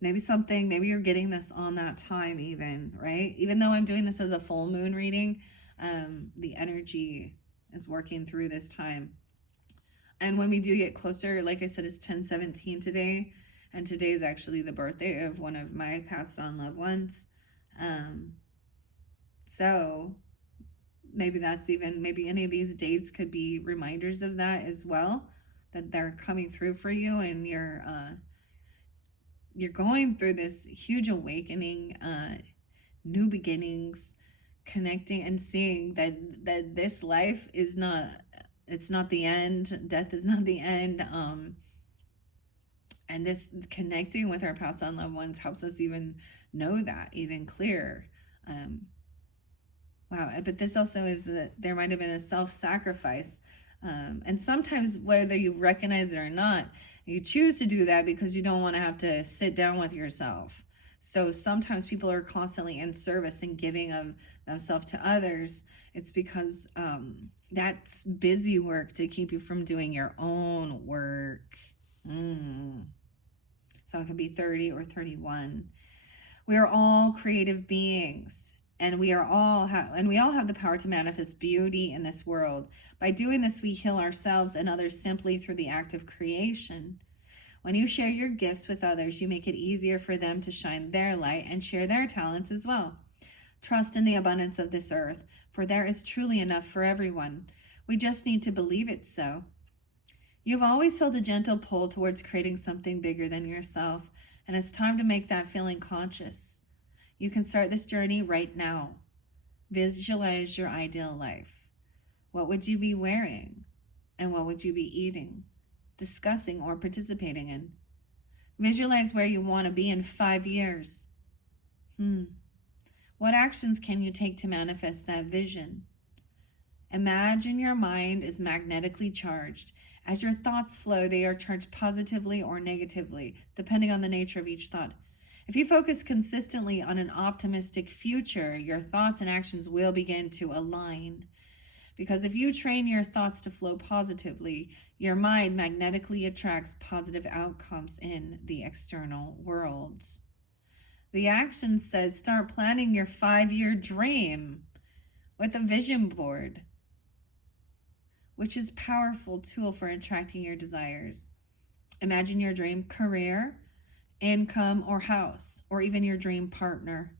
Maybe you're getting this on that time even, right? Even though I'm doing this as a full moon reading, the energy is working through this time. And when we do get closer, like I said, it's 10/17 today. And today is actually the birthday of one of my passed on loved ones. So maybe maybe any of these dates could be reminders of that as well, that they're coming through for you, and you're going through this huge awakening, new beginnings, connecting and seeing that this life is not, it's not the end. Death is not the end. And this connecting with our past on loved ones helps us even know that even clearer. Wow, but this also is that there might have been a self-sacrifice. And sometimes, whether you recognize it or not, you choose to do that because you don't want to have to sit down with yourself. So sometimes people are constantly in service and giving of themselves to others. It's because that's busy work to keep you from doing your own work. So it could be 30 or 31. We are all creative beings. And we all have the power to manifest beauty in this world. By doing this, we heal ourselves and others simply through the act of creation. When you share your gifts with others, you make it easier for them to shine their light and share their talents as well. Trust in the abundance of this earth, for there is truly enough for everyone. We just need to believe it's so. You've always felt a gentle pull towards creating something bigger than yourself, and it's time to make that feeling conscious. You can start this journey right now. Visualize your ideal life. What would you be wearing? And what would you be eating, discussing, or participating in? Visualize where you want to be in 5 years. What actions can you take to manifest that vision? Imagine your mind is magnetically charged. As your thoughts flow, they are charged positively or negatively, depending on the nature of each thought. If you focus consistently on an optimistic future, your thoughts and actions will begin to align. Because if you train your thoughts to flow positively, your mind magnetically attracts positive outcomes in the external world. The action says start planning your 5-year dream with a vision board, which is a powerful tool for attracting your desires. Imagine your dream career, income, or house, or even your dream partner.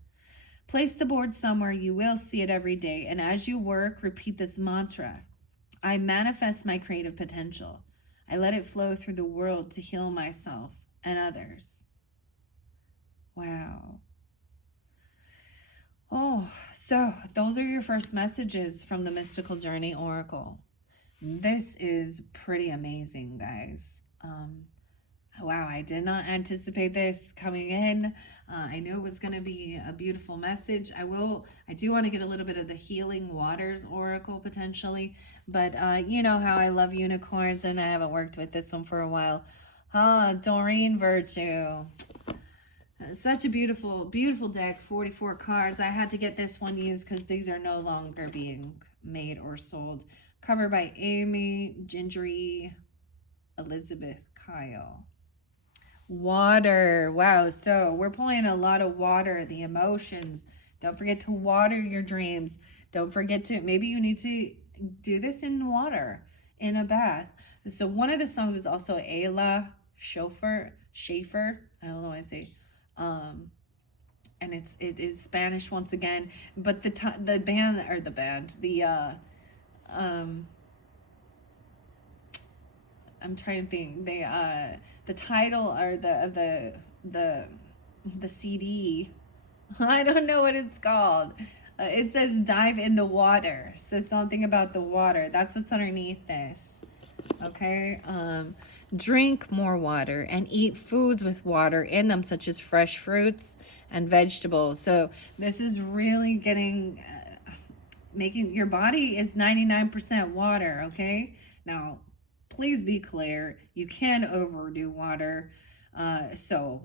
Place the board somewhere you will see it every day, and as you work, repeat this mantra. I manifest my creative potential. I let it flow through the world to heal myself and others. Wow. Oh, so those are your first messages from the Mystical Journey Oracle. This is pretty amazing, guys. Wow, I did not anticipate this coming in. I knew it was going to be a beautiful message. I do want to get a little bit of the Healing Waters Oracle potentially, but you know how I love unicorns, and I haven't worked with this one for a while. Doreen Virtue. Such a beautiful, beautiful deck, 44 cards. I had to get this one used because these are no longer being made or sold. Covered by Amy, Gingery, Elizabeth, Kyle. Water. Wow. So we're pulling a lot of water, the emotions. Don't forget to water your dreams. Don't forget to, maybe you need to do this in water, in a bath. So one of the songs was also Ayla Schaefer. I don't know what I say. And it is Spanish once again, but the band, I'm trying to think. The title or the CD. I don't know what it's called. It says dive in the water. So something about the water. That's what's underneath this. Okay. Drink more water and eat foods with water in them, such as fresh fruits and vegetables. So this is really getting, making your body is 99% water. Okay. Now, please be clear, you can overdo water, so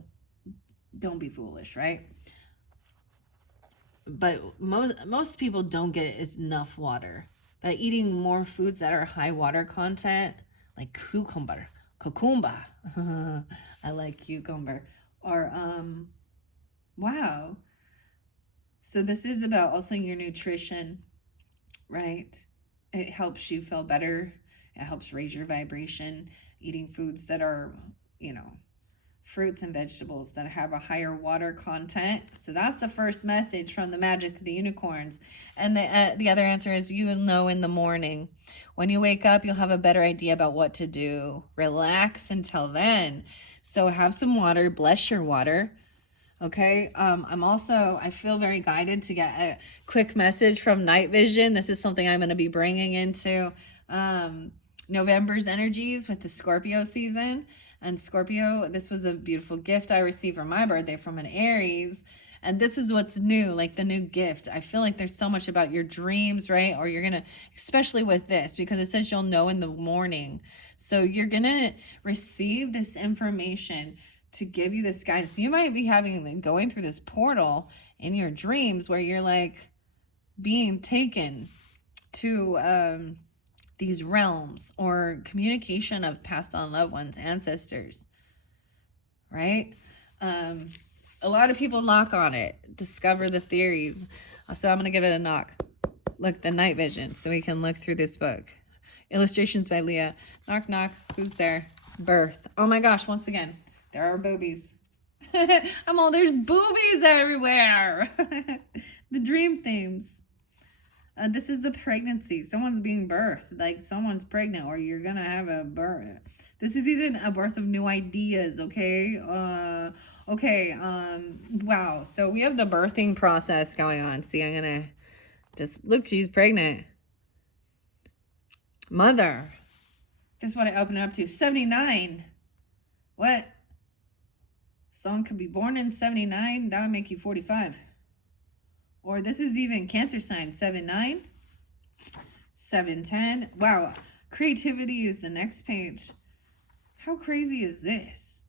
don't be foolish, right? But most people don't get enough water. By eating more foods that are high water content, like cucumber, I like cucumber, or wow. So this is about also your nutrition, right? It helps you feel better. It helps raise your vibration, eating foods that are, fruits and vegetables that have a higher water content. So that's the first message from the Magic of the Unicorns. And the other answer is you'll know in the morning. When you wake up, you'll have a better idea about what to do. Relax until then. So have some water. Bless your water. Okay. I feel very guided to get a quick message from Night Vision. This is something I'm going to be bringing into November's energies with the Scorpio season. And Scorpio, this was a beautiful gift I received for my birthday from an Aries. And this is what's new, like the new gift. I feel like there's so much about your dreams, right? Or you're going to, especially with this, because it says you'll know in the morning. So you're going to receive this information to give you this guidance. You might be going through this portal in your dreams where you're like being taken to these realms or communication of passed on loved ones, ancestors, right? A lot of people knock on it, discover the theories. So I'm going to give it a knock. Look, the Night Vision, so we can look through this book. Illustrations by Leah. Knock, knock. Who's there? Birth. Oh my gosh, once again, there are boobies. There's boobies everywhere. The dream themes. This is the pregnancy. Someone's being birthed. Like someone's pregnant or you're going to have a birth. This is even a birth of new ideas, okay? Wow. So we have the birthing process going on. See, I'm going to just, look, she's pregnant. Mother. This is what I opened up to. 79. What? Someone could be born in 79. That would make you 45. Or this is even Cancer sign. 7-9. 7-10. Wow. Creativity is the next page. How crazy is this?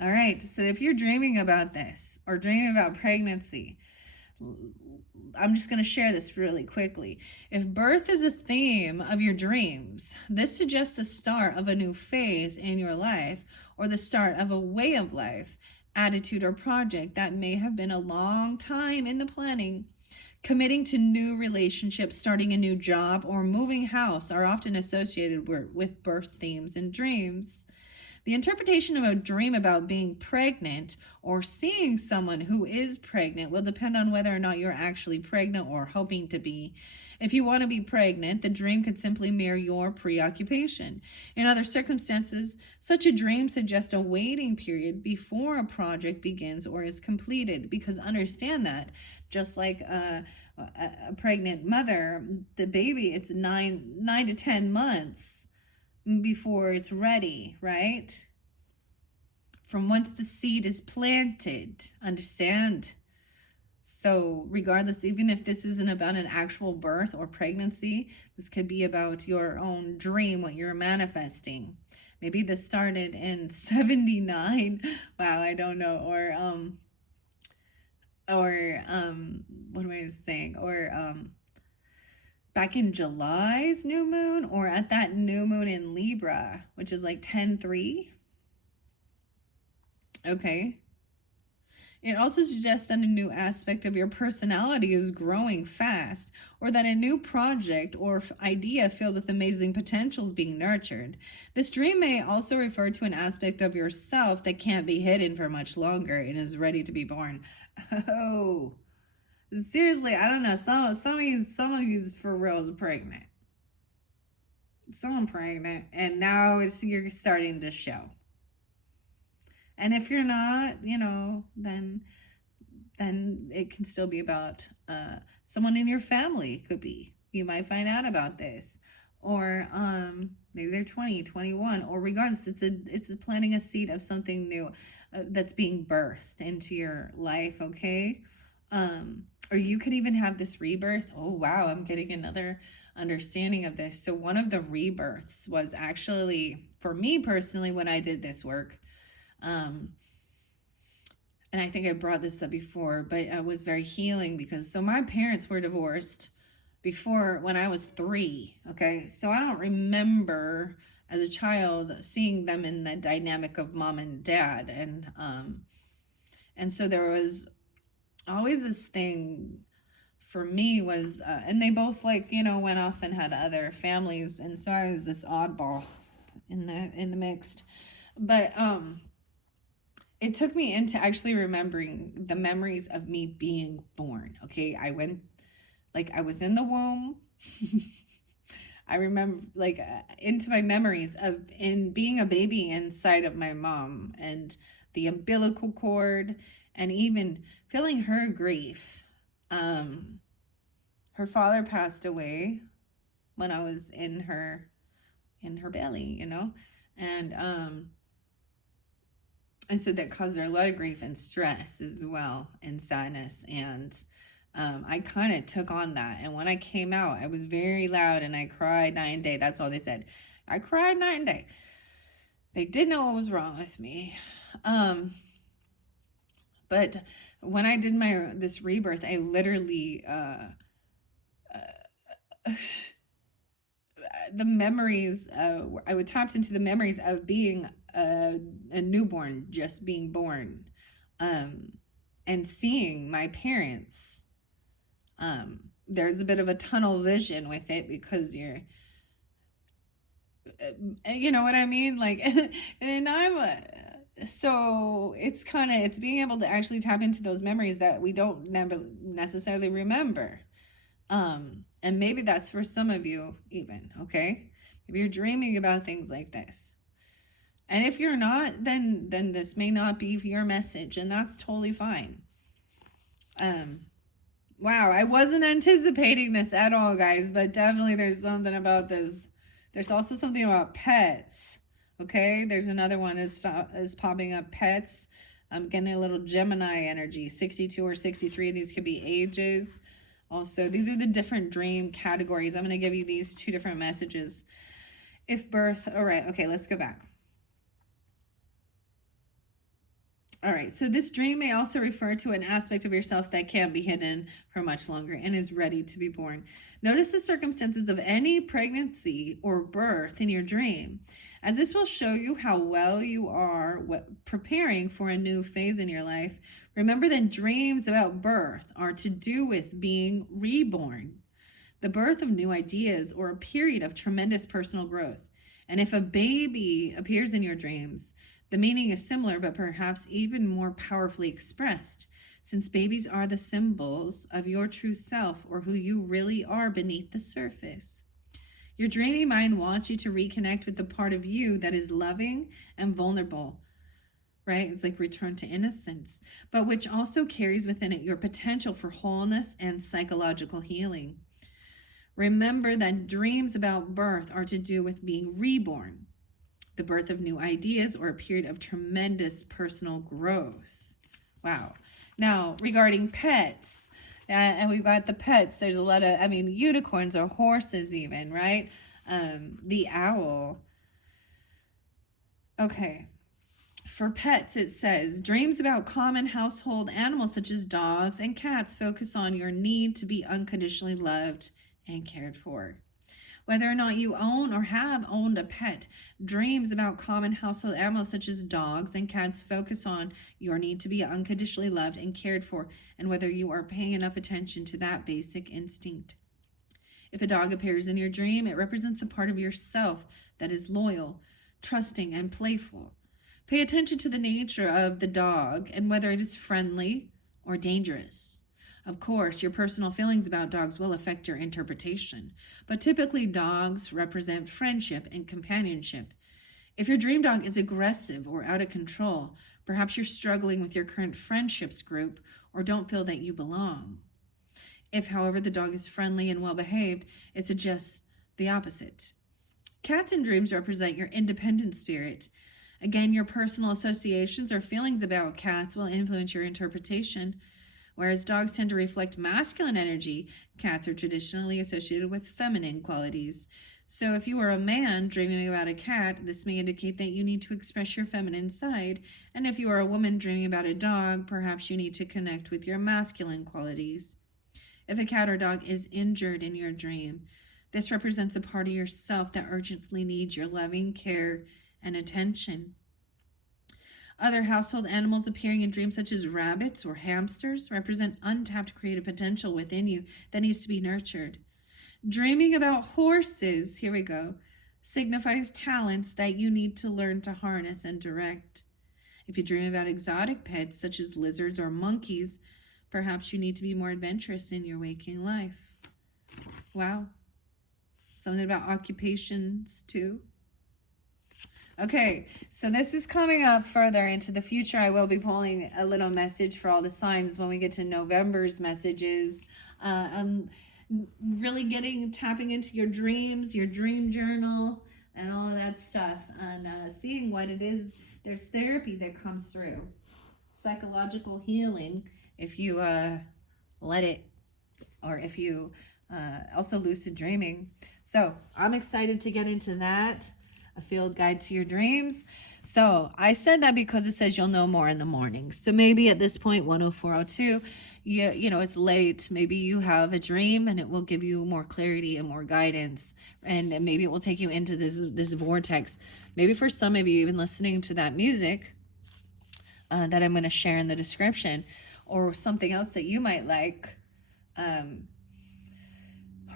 All right. So if you're dreaming about this or dreaming about pregnancy, I'm just going to share this really quickly. If birth is a theme of your dreams, this suggests the start of a new phase in your life or the start of a way of life, attitude, or project that may have been a long time in the planning. Committing to new relationships, starting a new job, or moving house are often associated with birth themes and dreams. The interpretation of a dream about being pregnant or seeing someone who is pregnant will depend on whether or not you're actually pregnant or hoping to be. If you want to be pregnant, the dream could simply mirror your preoccupation. In other circumstances, such a dream suggests a waiting period before a project begins or is completed, because understand that just like a pregnant mother, the baby, it's 9 to 10 months before it's ready, right? From once the seed is planted, understand? So regardless, even if this isn't about an actual birth or pregnancy, this could be about your own dream, what you're manifesting. Maybe this started in 79. Wow, I don't know. Or what am I saying? Or back in July's new moon, or at that new moon in Libra, which is like 10-3. Okay. It also suggests that a new aspect of your personality is growing fast, or that a new project or idea filled with amazing potential is being nurtured. This dream may also refer to an aspect of yourself that can't be hidden for much longer and is ready to be born. Oh, seriously, I don't know. Some of you's for real is pregnant. Someone pregnant, and now you're starting to show. And if you're not, then it can still be about someone in your family. Could be. You might find out about this. Or maybe they're 20, 21. Or regardless, it's planting a seed of something new that's being birthed into your life, okay? Or you could even have this rebirth. Oh, wow, I'm getting another understanding of this. So one of the rebirths was actually, for me personally, when I did this work, and I think I brought this up before, but it was very healing because, so my parents were divorced before when I was 3, okay? So I don't remember as a child seeing them in the dynamic of mom and dad. And so there was always this thing for me was, and they both went off and had other families. And so I was this oddball in the mixed, but, it took me into actually remembering the memories of me being born. Okay. I was in the womb. I remember into my memories of in being a baby inside of my mom and the umbilical cord and even feeling her grief. Her father passed away when I was in her belly, and so that caused her a lot of grief and stress as well, and sadness. And I kind of took on that. And when I came out, I was very loud and I cried night and day. That's all they said. I cried night and day. They didn't know what was wrong with me. But when I did this rebirth, I literally, the memories, I would tapped into the memories of being a newborn, just being born, and seeing my parents. There's a bit of a tunnel vision with it because you're, you know what I mean? And So it's being able to actually tap into those memories that we don't never necessarily remember. And maybe that's for some of you even, okay? Maybe you're dreaming about things like this. And if you're not, then this may not be your message, and that's totally fine. Wow, I wasn't anticipating this at all, guys, but definitely there's something about this. There's also something about pets. Okay, there's another one is popping up, pets. I'm getting a little Gemini energy, 62 or 63. These could be ages. Also, these are the different dream categories. I'm going to give you these two different messages. If birth, all right, okay, let's go back. All right, so this dream may also refer to an aspect of yourself that can't be hidden for much longer and is ready to be born. Notice the circumstances of any pregnancy or birth in your dream, as this will show you how well you are preparing for a new phase in your life. Remember that dreams about birth are to do with being reborn, the birth of new ideas, or a period of tremendous personal growth. And if a baby appears in your dreams, the meaning is similar, but perhaps even more powerfully expressed, since babies are the symbols of your true self, or who you really are beneath the surface. Your dreaming mind wants you to reconnect with the part of you that is loving and vulnerable, right? It's like return to innocence, but which also carries within it your potential for wholeness and psychological healing. Remember that dreams about birth are to do with being reborn, the birth of new ideas, or a period of tremendous personal growth. Wow. Now, regarding pets, and we've got the pets, there's a lot of, unicorns or horses even, right? The owl. Okay. For pets, it says, dreams about common household animals such as dogs and cats focus on your need to be unconditionally loved and cared for. Whether or not you own or have owned a pet, dreams about common household animals such as dogs and cats focus on your need to be unconditionally loved and cared for, and whether you are paying enough attention to that basic instinct. If a dog appears in your dream, it represents the part of yourself that is loyal, trusting, and playful. Pay attention to the nature of the dog and whether it is friendly or dangerous. Of course, your personal feelings about dogs will affect your interpretation, but typically dogs represent friendship and companionship. If your dream dog is aggressive or out of control, perhaps you're struggling with your current friendships group or don't feel that you belong. If, however, the dog is friendly and well-behaved, it suggests the opposite. Cats in dreams represent your independent spirit. Again, your personal associations or feelings about cats will influence your interpretation. Whereas dogs tend to reflect masculine energy, cats are traditionally associated with feminine qualities. So if you are a man dreaming about a cat, this may indicate that you need to express your feminine side. And if you are a woman dreaming about a dog, perhaps you need to connect with your masculine qualities. If a cat or dog is injured in your dream, this represents a part of yourself that urgently needs your loving care and attention. Other household animals appearing in dreams, such as rabbits or hamsters, represent untapped creative potential within you that needs to be nurtured. Dreaming about horses, here we go, signifies talents that you need to learn to harness and direct. If you dream about exotic pets, such as lizards or monkeys, perhaps you need to be more adventurous in your waking life. Wow. Something about occupations, too. Okay, so this is coming up further into the future. I will be pulling a little message for all the signs when we get to November's messages. I'm really tapping into your dreams, your dream journal, and all of that stuff, and seeing what it is. There's therapy that comes through, psychological healing, if you let it, or if you also lucid dreaming. So I'm excited to get into that. A field guide to your dreams. So I said that because it says you'll know more in the morning. So maybe at this point, 10402, you know, it's late. Maybe you have a dream and it will give you more clarity and more guidance. And maybe it will take you into this vortex. Maybe for some of you, even listening to that music that I'm going to share in the description, or something else that you might like,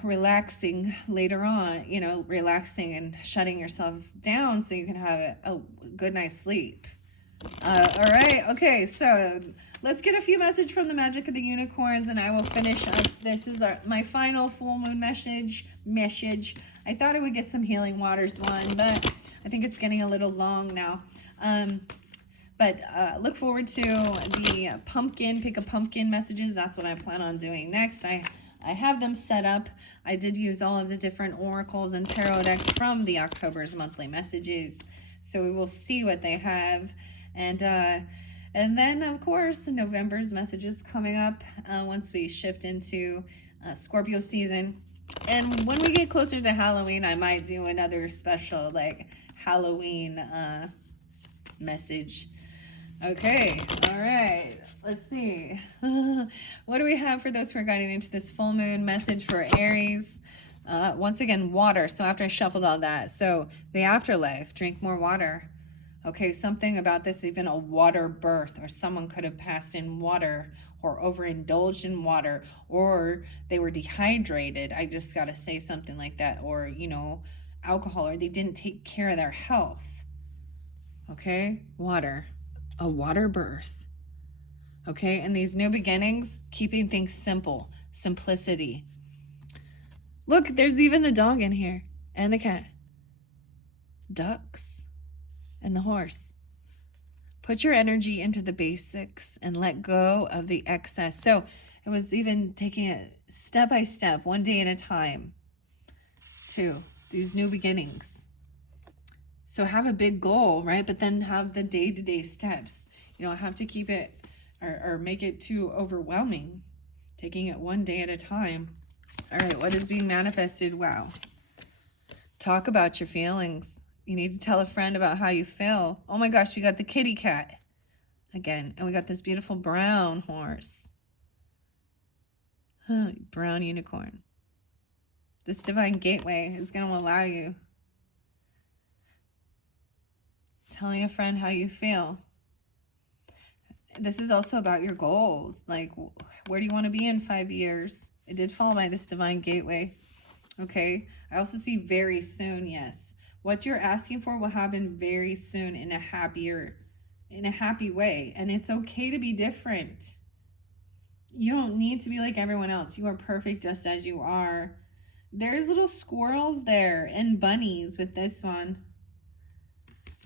relaxing later on, you know, relaxing and shutting yourself down so you can have a good night's sleep. All right. Okay. So let's get a few messages from the Magic of the Unicorns, and I will finish up. This is my final full moon message. I thought I would get some Healing Waters one, but I think it's getting a little long now. But look forward to the pumpkin, pick a pumpkin messages. That's what I plan on doing next. I have them set up. I did use all of the different oracles and tarot decks from the October's monthly messages. So we will see what they have. And then, of course, November's messages coming up once we shift into Scorpio season. And when we get closer to Halloween, I might do another special, like, Halloween message. Okay, all right, let's see. What do we have for those who are guiding into this full moon message for Aries? Once again, water. So after I shuffled all that, so the afterlife, drink more water. Okay, something about this, even a water birth, or someone could have passed in water or overindulged in water, or they were dehydrated. I just got to say something like that, or, you know, alcohol, or they didn't take care of their health. Okay, water. A water birth. Okay, and these new beginnings, keeping things simple, simplicity. Look, there's even the dog in here, and the cat, ducks, and the horse. Put your energy into the basics and let go of the excess. So it was even taking it step by step, one day at a time, to these new beginnings. So have a big goal, right? But then have the day-to-day steps. You don't have to keep it or make it too overwhelming. Taking it one day at a time. All right, what is being manifested? Wow. Talk about your feelings. You need to tell a friend about how you feel. Oh my gosh, we got the kitty cat again. And we got this beautiful brown horse. Brown unicorn. This divine gateway is going to allow you. Telling a friend how you feel. This is also about your goals. Like, where do you want to be in 5 years? It did fall by this divine gateway. Okay. I also see very soon. Yes. What you're asking for will happen very soon in a happy way. And it's okay to be different. You don't need to be like everyone else. You are perfect just as you are. There's little squirrels there and bunnies with this one.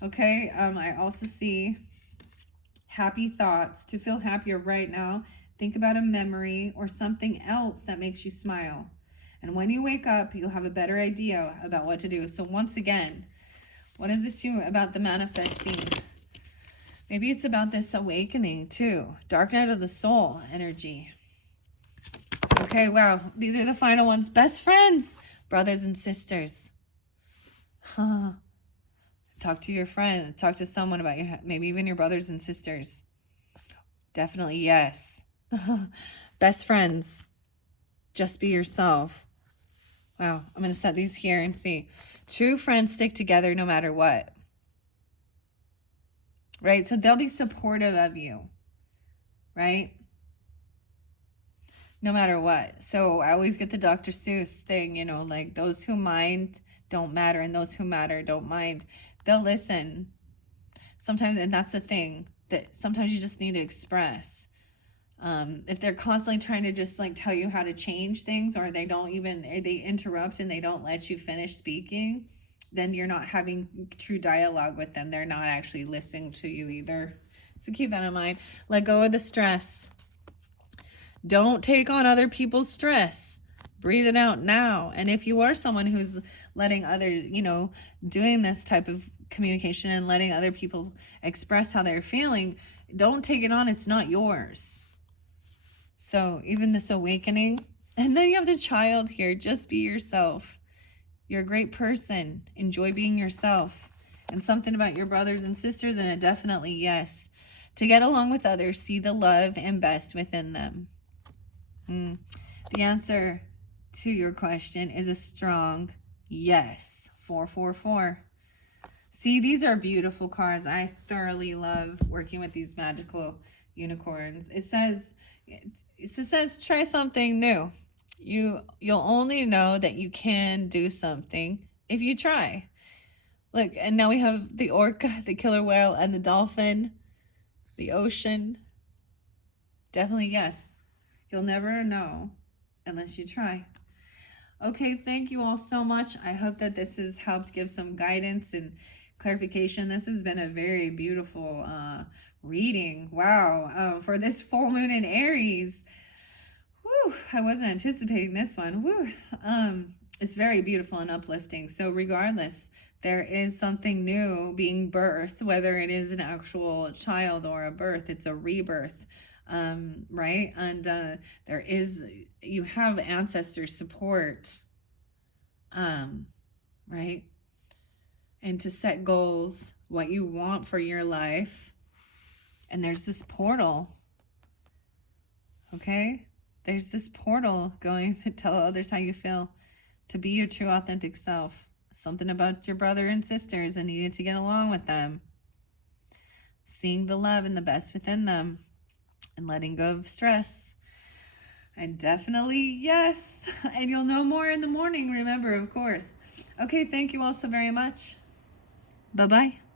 Okay, I also see happy thoughts. To feel happier right now, think about a memory or something else that makes you smile. And when you wake up, you'll have a better idea about what to do. So once again, what is this to about the manifesting? Maybe it's about this awakening too. Dark night of the soul energy. Okay, wow. These are the final ones. Best friends, brothers and sisters. Talk to your friend. Talk to someone about maybe even your brothers and sisters. Definitely yes. Best friends. Just be yourself. Wow. I'm going to set these here and see. True friends stick together no matter what. Right? So they'll be supportive of you. Right? No matter what. So I always get the Dr. Seuss thing, you know, like those who mind don't matter and those who matter don't mind. They'll listen. Sometimes, and that's the thing, that sometimes you just need to express. If they're constantly trying to just like tell you how to change things, or they interrupt and they don't let you finish speaking, then you're not having true dialogue with them. They're not actually listening to you either. So keep that in mind. Let go of the stress. Don't take on other people's stress. Breathe it out now. And if you are someone who's letting doing this type of communication and letting other people express how they're feeling, don't take it on. It's not yours. So even this awakening, and then you have the child here. Just be yourself. You're a great person. Enjoy being yourself. And something about your brothers and sisters, and a definitely yes. To get along with others, see the love and best within them. The answer to your question is a strong yes. 444. See, these are beautiful cards. I thoroughly love working with these magical unicorns. It says try something new. You'll only know that you can do something if you try. Look, and now we have the orca, the killer whale, and the dolphin. the ocean. Definitely yes. You'll never know unless you try. Okay, thank you all so much. I hope that this has helped give some guidance and clarification. This has been a very beautiful reading. Wow, for this full moon in Aries. Whew, I wasn't anticipating this one. Whew. It's very beautiful and uplifting. So regardless, there is something new being birthed, whether it is an actual child or a birth, it's a rebirth. Right? And there is, you have ancestor support, right? And to set goals, what you want for your life. And there's this portal, okay? There's this portal going to tell others how you feel, to be your true authentic self. Something about your brother and sisters and needed to get along with them. Seeing the love and the best within them. And letting go of stress. And definitely yes. And you'll know more in the morning, remember, of course. Okay, thank you all so very much. Bye-bye.